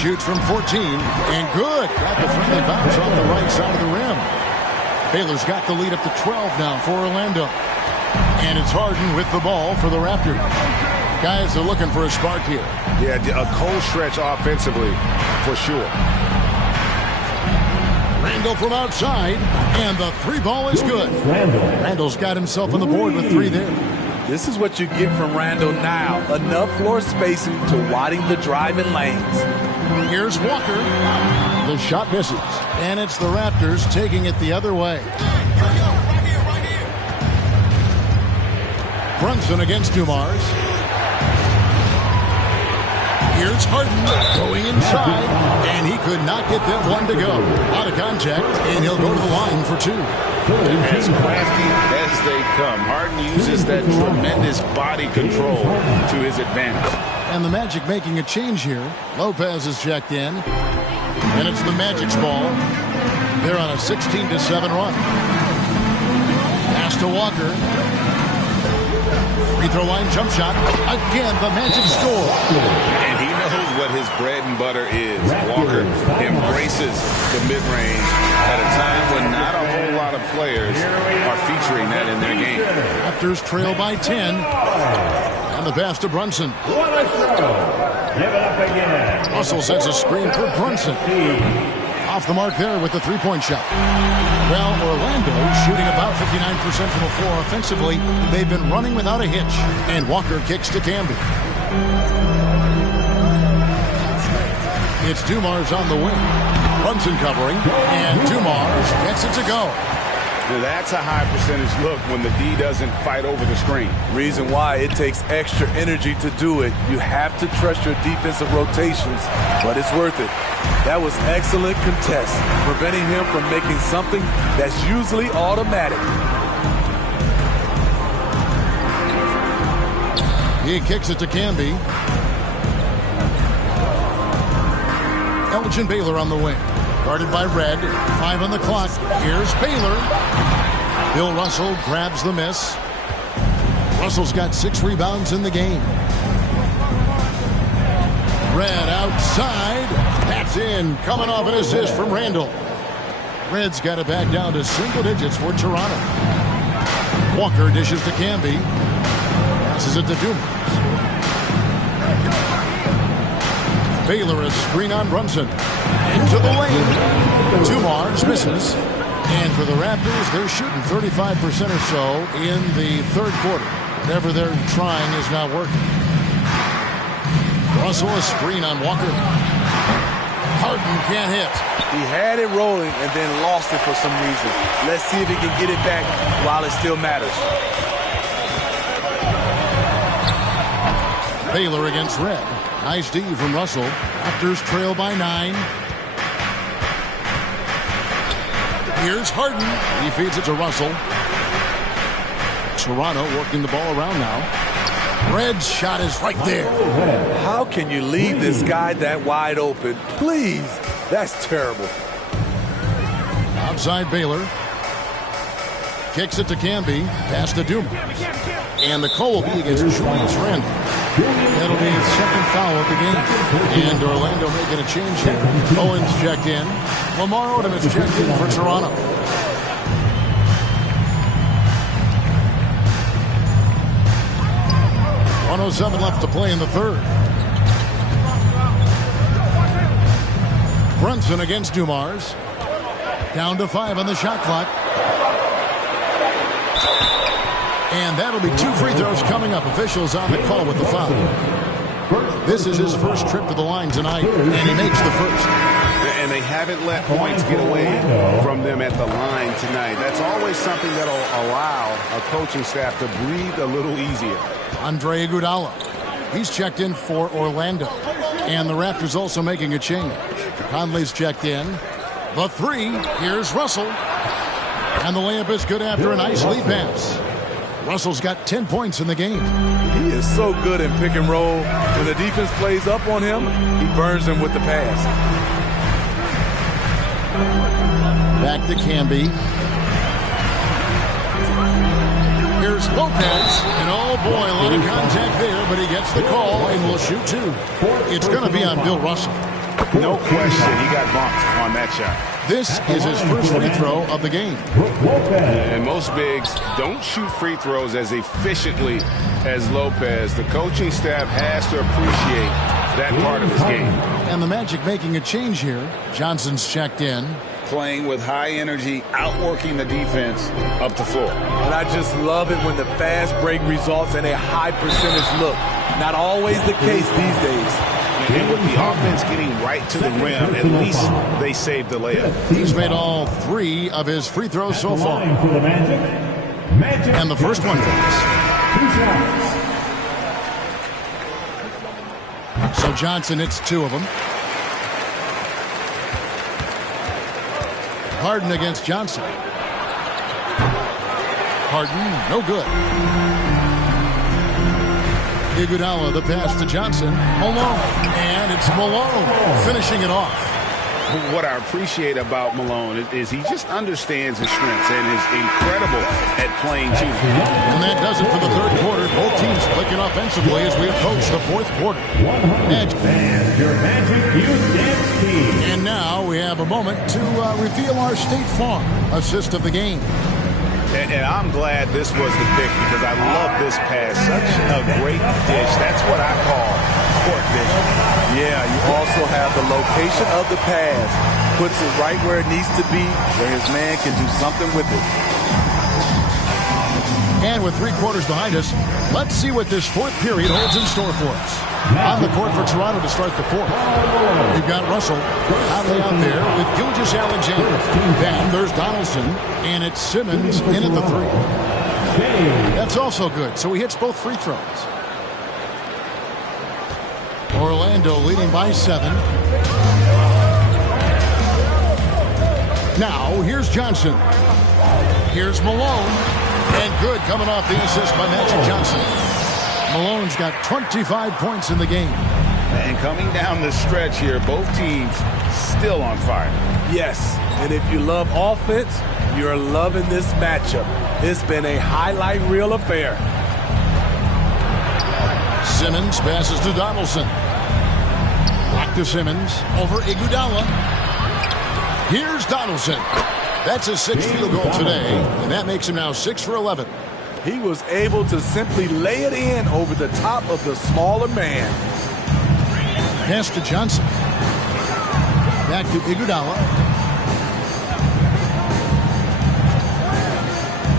Shoots from 14, and good. Got the friendly bounce off the right side of the rim. Baylor's got the lead up to 12 now for Orlando. And it's Harden with the ball for the Raptors. Guys are looking for a spark here. Yeah, a cold stretch offensively, for sure. Randall from outside, and the 3-ball is good. Randall's got himself on the board with 3 there. This is what you get from Randall now. Enough floor spacing to widen the driving lanes. Here's Walker. The shot misses. And it's the Raptors taking it the other way. Brunson against Dumars. Here's Harden going inside. And he could not get that one to go. Out of contact, and he'll go to the line for 2. As crafty as they come, Harden uses that tremendous body control to his advantage. And the Magic making a change here. Lopez is checked in. And it's the Magic's ball. They're on a 16-7 run. Pass to Walker. Free throw line jump shot. Again, the Magic score. And he knows what his bread and butter is. Walker embraces the mid-range at a time when not a whole lot lot of players are featuring that in their game. Raptors trail by 10. And the pass to Brunson. What a throw. Give it up again. Russell sends a screen for Brunson. Off the mark there with the three-point shot. Well, Orlando shooting about 59% from the floor offensively. They've been running without a hitch. And Walker kicks to Camby. It's Dumars on the wing. Brunson covering. And Dumars gets it to go. Now that's a high percentage look when the D doesn't fight over the screen. Reason why it takes extra energy to do it. You have to trust your defensive rotations, but it's worth it. That was excellent contest, preventing him from making something that's usually automatic. He kicks it to Camby. Elgin Baylor on the wing. Guarded by Red. 5 on the clock. Here's Baylor. Bill Russell grabs the miss. Russell's got 6 rebounds in the game. Red outside. That's in. Coming off an assist from Randall. Red's got it back down to single digits for Toronto. Walker dishes to Camby. Passes it to Dumars. Baylor a screen on Brunson. Into the lane. Dumars misses. And for the Raptors, they're shooting 35% or so in the third quarter. Whatever they're trying is not working. Russell a screen on Walker. Harden can't hit. He had it rolling and then lost it for some reason. Let's see if he can get it back while it still matters. Baylor against Red. Nice D from Russell. Raptors trail by 9. Here's Harden. He feeds it to Russell. Toronto working the ball around now. Red's shot is right there. How can you leave this guy that wide open? Please. That's terrible. Outside Baylor. Kicks it to Camby. Pass to Dumars. And the call will be against Julius Randle. That'll be his second foul of the game. And Orlando making a change here. Owens checked in. Lamar Odom is checked in for Toronto. .107 left to play in the third. Brunson against Dumars. Down to 5 on the shot clock. And that'll be 2 free throws coming up. Officials on the call with the foul. This is his first trip to the line tonight, and he makes the first. And they haven't let points get away from them at the line tonight. That's always something that'll allow a coaching staff to breathe a little easier. Andre Iguodala. He's checked in for Orlando. And the Raptors also making a change. Conley's checked in. The 3. Here's Russell. And the layup is good after a nice lead pass. Russell's got 10 points in the game. He is so good in pick and roll. When the defense plays up on him, he burns them with the pass. Back to Camby. Here's Lopez. And oh boy, a lot of contact there, but he gets the call and will shoot 2. It's going to be on Bill Russell. No question, he got bumped on that shot. This is his first free throw of the game. And most bigs don't shoot free throws as efficiently as Lopez. The coaching staff has to appreciate that part of his game. And the Magic making a change here. Johnson's checked in. Playing with high energy, outworking the defense up the floor. And I just love it when the fast break results in a high percentage look. Not always the case these days. And with the offense getting right to the rim, at least they saved the layup. He's made all 3 of his free throws so far. And the first one goes. So Johnson hits 2 of them. Harden against Johnson. Harden, no good. Iguodala, the pass to Johnson. Malone. And it's Malone finishing it off. What I appreciate about Malone is he just understands his strengths and is incredible at playing too. And that does it for the third quarter. Both teams clicking off offensively as we approach the fourth quarter. And your Magic Youth Dance Team. And now we have a moment to reveal our State Farm assist of the game. And I'm glad this was the pick because I love this pass. Such a great dish. That's what I call court vision. Yeah, you also have the location of the pass. Puts it right where it needs to be, where his man can do something with it. And with 3 quarters behind us, let's see what this fourth period holds in store for us. On the court for Toronto to start the fourth. We've got Russell Conley out there with Gilgeous Alexander. Then there's Donaldson, and it's Simmons in at the 3. That's also good, so he hits both free throws. Orlando leading by 7. Now, here's Johnson. Here's Malone. And good coming off the assist by Magic Johnson. Malone's got 25 points in the game. And coming down the stretch here, both teams still on fire. Yes, and if you love offense, you're loving this matchup. It's been a highlight reel affair. Simmons passes to Donaldson. Back to Simmons over Iguodala. Here's Donaldson. That's his 6th field goal today, and that makes him now 6 for 11. He was able to simply lay it in over the top of the smaller man. Pass to Johnson. Back to Iguodala.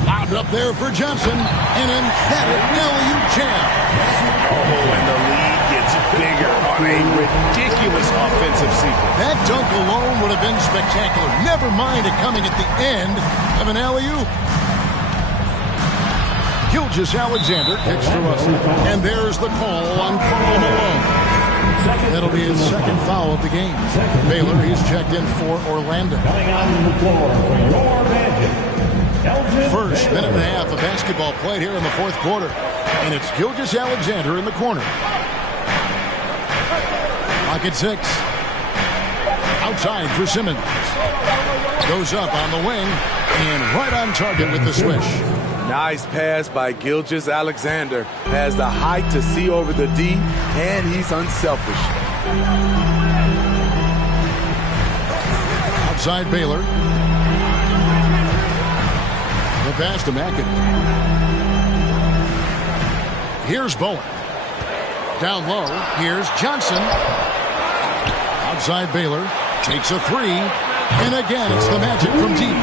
Lobbed up there for Johnson. An emphatic alley-oop jam. Oh, and the lead gets bigger on a ridiculous offensive sequence. That dunk alone would have been spectacular. Never mind it coming at the end of an alley-oop. Gilgeous Alexander kicks to Russell. And there's the call on Karl Malone. That'll be his 2nd foul of the game. Baylor, he's checked in for Orlando. Coming out on the floor for your Magic. First minute and a half of basketball played here in the fourth quarter. And it's Gilgeous Alexander in the corner. Clock at 6. Outside for Simmons. Goes up on the wing. And right on target with the swish. Nice pass by Gilgeous Alexander. Has the height to see over the D, and he's unselfish. Outside Baylor. The pass to McAdoo. Here's Bowen. Down low. Here's Johnson. Outside Baylor. Takes a 3. And again, it's the Magic from deep.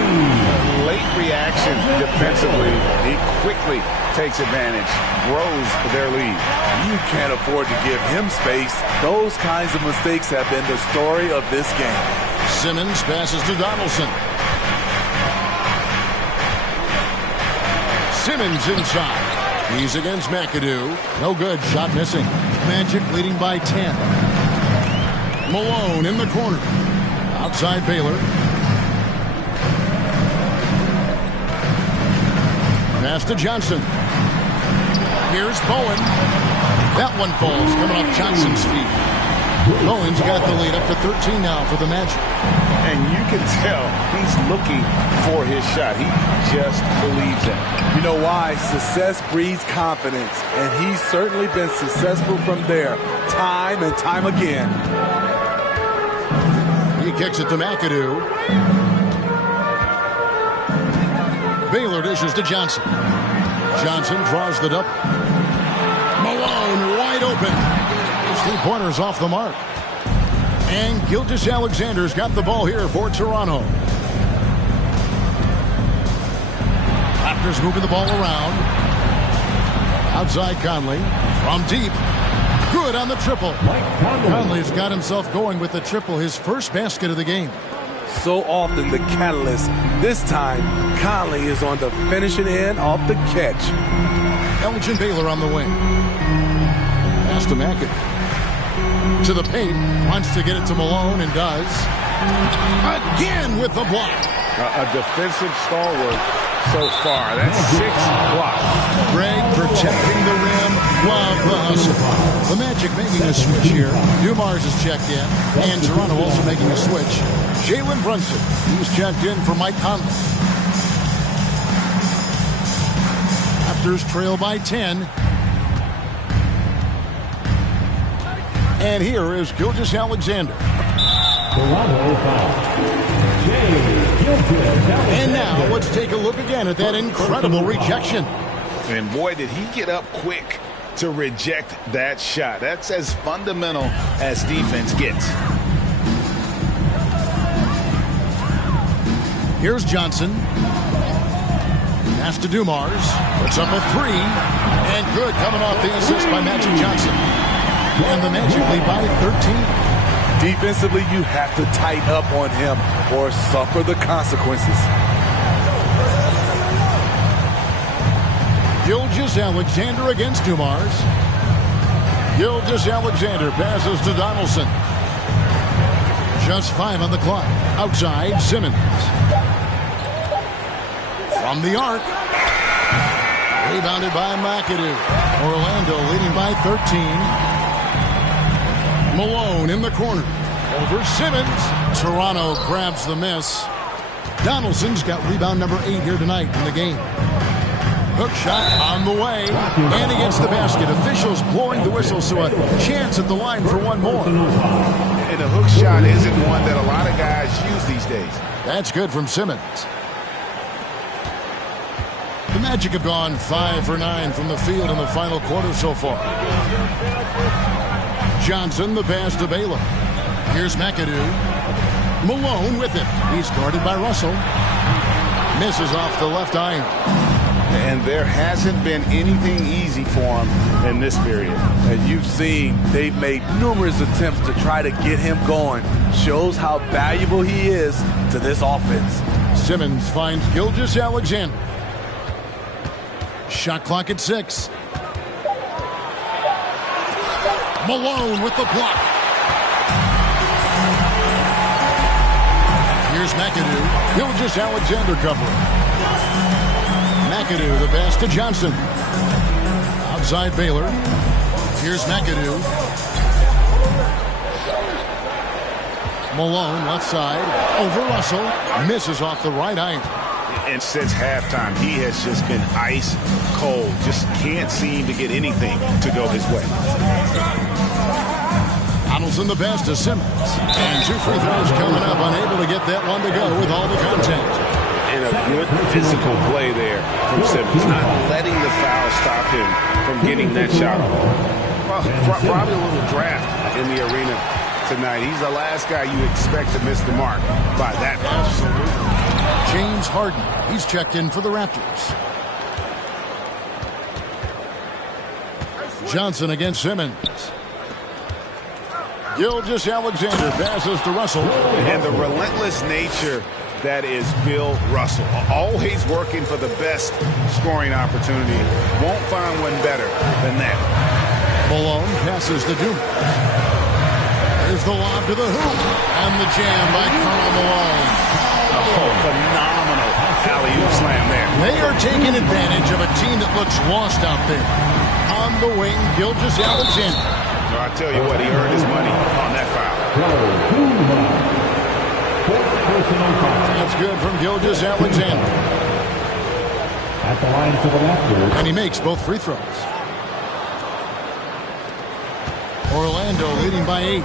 Late reaction defensively. He quickly takes advantage, grows their lead. You can't afford to give him space. Those kinds of mistakes have been the story of this game. Simmons passes to Donaldson. Simmons inside. He's against McAdoo. No good. Shot missing. Magic leading by 10. Malone in the corner. Outside Baylor. Pass to Johnson. Here's Bowen. That one falls coming off Johnson's feet. Bowen's got the lead up to 13 now for the Magic. And you can tell he's looking for his shot. He just believes it. You know why? Success breeds confidence, and he's certainly been successful from there, time and time again. He kicks it to McAdoo. Baylor dishes to Johnson. Johnson draws the double. Malone wide open. His 3-pointer's off the mark. And Gilgeous Alexander's got the ball here for Toronto. Raptors moving the ball around. Outside Conley. From deep. Good on the triple. Conley's got himself going with the triple, his first basket of the game. So often the catalyst. This time, Conley is on the finishing end off the catch. Elgin Baylor on the wing. Pass to McAdoo. To the paint. Wants to get it to Malone and does. Again with the block. A defensive stalwart so far. That's 6 blocks. Greg protecting the rim. Love the hustle. The Magic making a switch here. Dumars is checked in. And Toronto also making a switch. Jalen Brunson. He's checked in for Mike Conley. Raptors trail by 10. And here is Gilgeous-Alexander. Toronto foul. And now let's take a look again at that incredible rejection. And boy, did he get up quick to reject that shot. That's as fundamental as defense gets. Here's Johnson. Pass to Dumars. Puts up a three. And good, coming off the assist by Magic Johnson. And the Magic lead by 13. Defensively, you have to tighten up on him or suffer the consequences. Gilgeous-Alexander against Dumars. Gilgeous-Alexander passes to Donaldson. Just 5 on the clock. Outside, Simmons. From the arc. Rebounded by McAdoo. Orlando leading by 13. Malone in the corner. Over Simmons. Toronto grabs the miss. Donaldson's got rebound number 8 here tonight in the game. Hook shot on the way. And he gets the basket. Officials blowing the whistle, so a chance at the line for one more. And a hook shot isn't one that a lot of guys use these days. That's good from Simmons. The Magic have gone 5 for 9 from the field in the final quarter so far. Johnson, the pass to Baylor. Here's McAdoo. Malone with it. He's guarded by Russell. Misses off the left iron. And there hasn't been anything easy for him in this period. And you've seen they've made numerous attempts to try to get him going. Shows how valuable he is to this offense. Simmons finds Gilgeous-Alexander. Shot clock at 6. Malone with the block. Here's McAdoo. Gilgeous-Alexander covering. McAdoo, the pass to Johnson. Outside Baylor. Here's McAdoo. Malone left side. Over Russell. Misses off the right iron. And since halftime, he has just been ice cold. Just can't seem to get anything to go his way. Donaldson the pass to Simmons. And 2 free throws coming up. Unable to get that one to go with all the contact. And a good physical play there from Simmons. Not letting the foul stop him from getting that shot. Probably a little draft in the arena tonight. He's the last guy you expect to miss the mark by that much. James Harden. He's checked in for the Raptors. Johnson against Simmons. Gilgeous-Alexander passes to Russell. And the relentless nature that is Bill Russell. Always working for the best scoring opportunity. Won't find one better than that. Malone passes to Dumars. There's the lob to the hoop. And the jam by Karl Malone. Oh, phenomenal alley-oop slam there. They are taking advantage of a team that looks lost out there. On the wing, Gilgeous-Alexander. I tell you what, he earned his money on that foul. That's good from Gilgeous-Alexander. At the line for the Raptors. And he makes both free throws. Orlando leading by 8.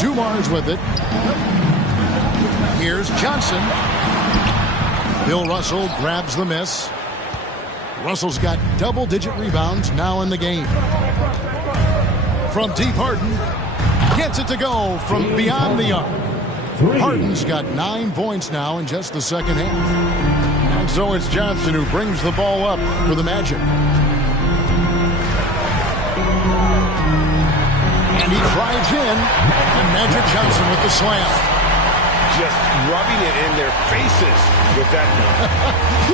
Dumars with it. Here's Johnson. Bill Russell grabs the miss. Russell's got double-digit rebounds now in the game. From deep, Harden gets it to go from beyond the arc. Harden's got 9 points now in just the second half. And so it's Johnson who brings the ball up for the Magic. And he drives in, and Magic Johnson with the slam. Just rubbing it in their faces with that.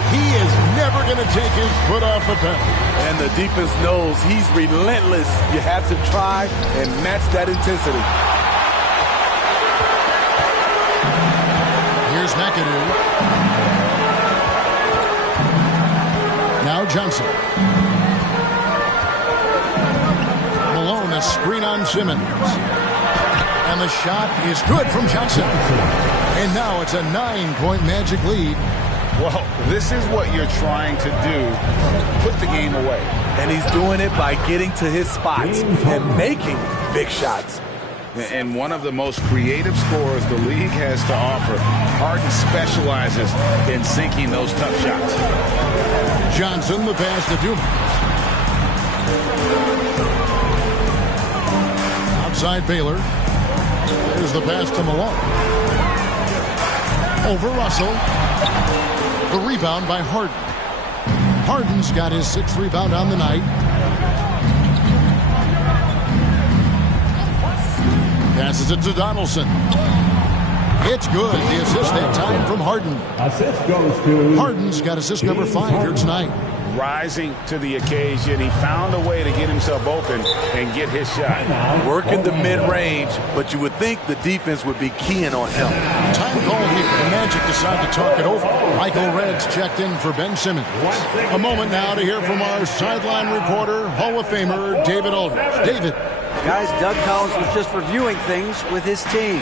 He is never going to take his foot off the pedal. And the defense knows he's relentless. You have to try and match that intensity. Here's McAdoo. Now Johnson. Malone, a screen on Simmons. And the shot is good from Johnson. And now it's a 9-point Magic lead. Well, this is what you're trying to do. Put the game away. and he's doing it by getting to his spots and making big shots. And one of the most creative scorers the league has to offer. Harden specializes in sinking those tough shots. Johnson, the pass to Dumas. Outside Baylor. There's the pass to Malone. Over Russell. The rebound by Harden. Harden's got his 6th rebound on the night. Passes it to Donaldson. It's good. The assist that time from Harden. Assist goes to Harden's got assist number 5 here tonight. Rising to the occasion. He found a way to get himself open and get his shot. Working the mid-range, but you would think the defense would be keying on him. Time call here. The Magic decide to talk it over. Michael Reds checked in for Ben Simmons. A moment now to hear from our sideline reporter, Hall of Famer David Aldridge. David. Guys, Doug Collins was just reviewing things with his team.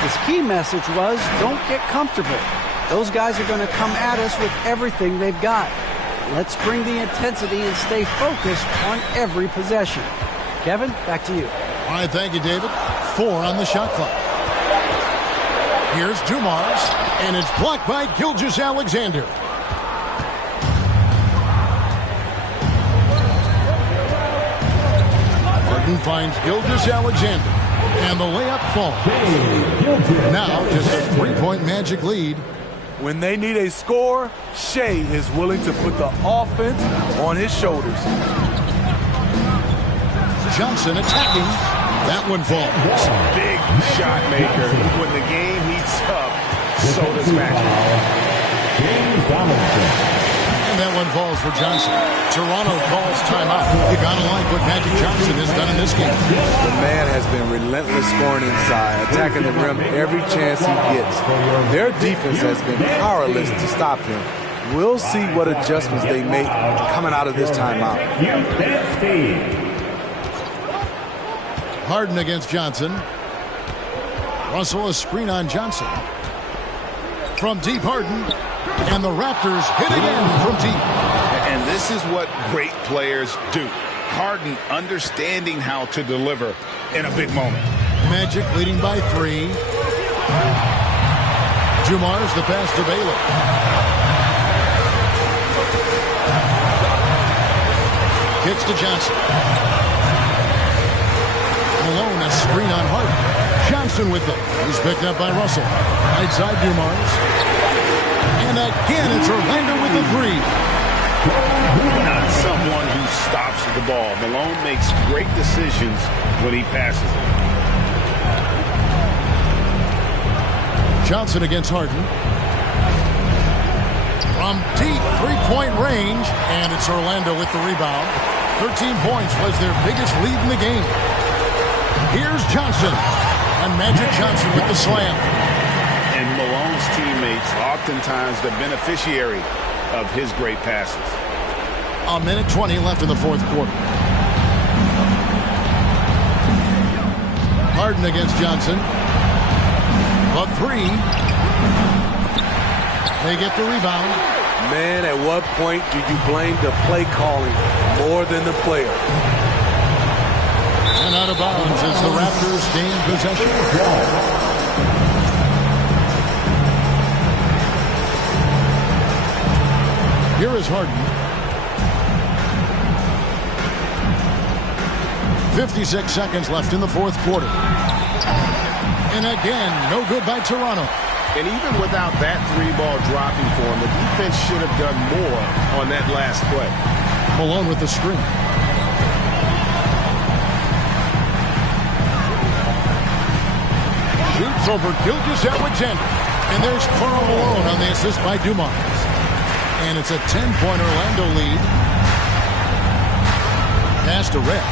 His key message was, don't get comfortable. Those guys are going to come at us with everything they've got. Let's bring the intensity and stay focused on every possession. Kevin, back to you. All right, thank you, David. 4 on the shot clock. Here's Dumars, and it's blocked by Gilgeous-Alexander. Harden finds Gilgeous-Alexander, and the layup falls. Now just a 3-point Magic lead. When they need a score, Shea is willing to put the offense on his shoulders. Johnson attacking. That one falls. Big shot maker. When the game heats up, so does Magic. James Donaldson. And that one falls for Johnson. Toronto calls timeout. You gotta like what Magic Johnson has done in this game. The man has been relentless scoring inside, attacking the rim every chance he gets. Their defense has been powerless to stop him. We'll see what adjustments they make coming out of this timeout. Harden against Johnson. Russell a screen on Johnson. From deep, Harden. And the Raptors hit again from deep. And this is what great players do. Harden understanding how to deliver in a big moment. Magic leading by 3. Dumars the pass to Baylor. Kicks to Johnson. Malone a screen on Harden. Johnson with it. He's picked up by Russell. Right side Dumars. And again, it's Orlando with the 3. Not someone who stops the ball. Malone makes great decisions when he passes it. Johnson against Harden. From deep 3-point range, and it's Orlando with the rebound. 13 points was their biggest lead in the game. Here's Johnson, and Magic Johnson with the slam. And Malone's teammates oftentimes the beneficiary of his great passes. A minute 20 left in the 4th quarter. Harden against Johnson. A 3. They get the rebound. Man, at what point do you blame the play calling more than the player? And out of bounds as the Raptors gain possession. Here is Harden. 56 seconds left in the 4th quarter. And again, no good by Toronto. And even without that 3-ball dropping for him, the defense should have done more on that last play. Malone with the screen. Shoots over Gilgeous-Alexander. And there's Karl Malone on the assist by Dumars. And it's a 10-point Orlando lead. Pass to Red.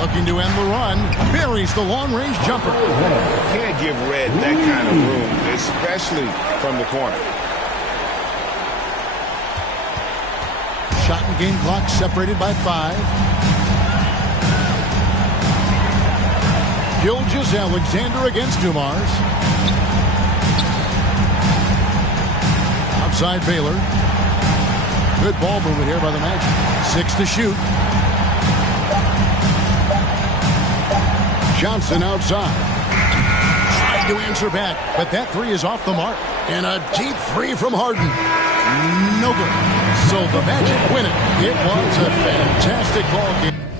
Looking to end the run. Buries the long-range jumper. Can't give Red that kind of room, especially from the corner. Shot and game clock separated by 5. Gilgeous-Alexander against Dumars. Outside Baylor. Good ball movement here by the Magic. 6 to shoot. Johnson outside. Tried to answer back, but that three is off the mark. And a deep three from Harden. No good. So the Magic win it. It was a fantastic ball game.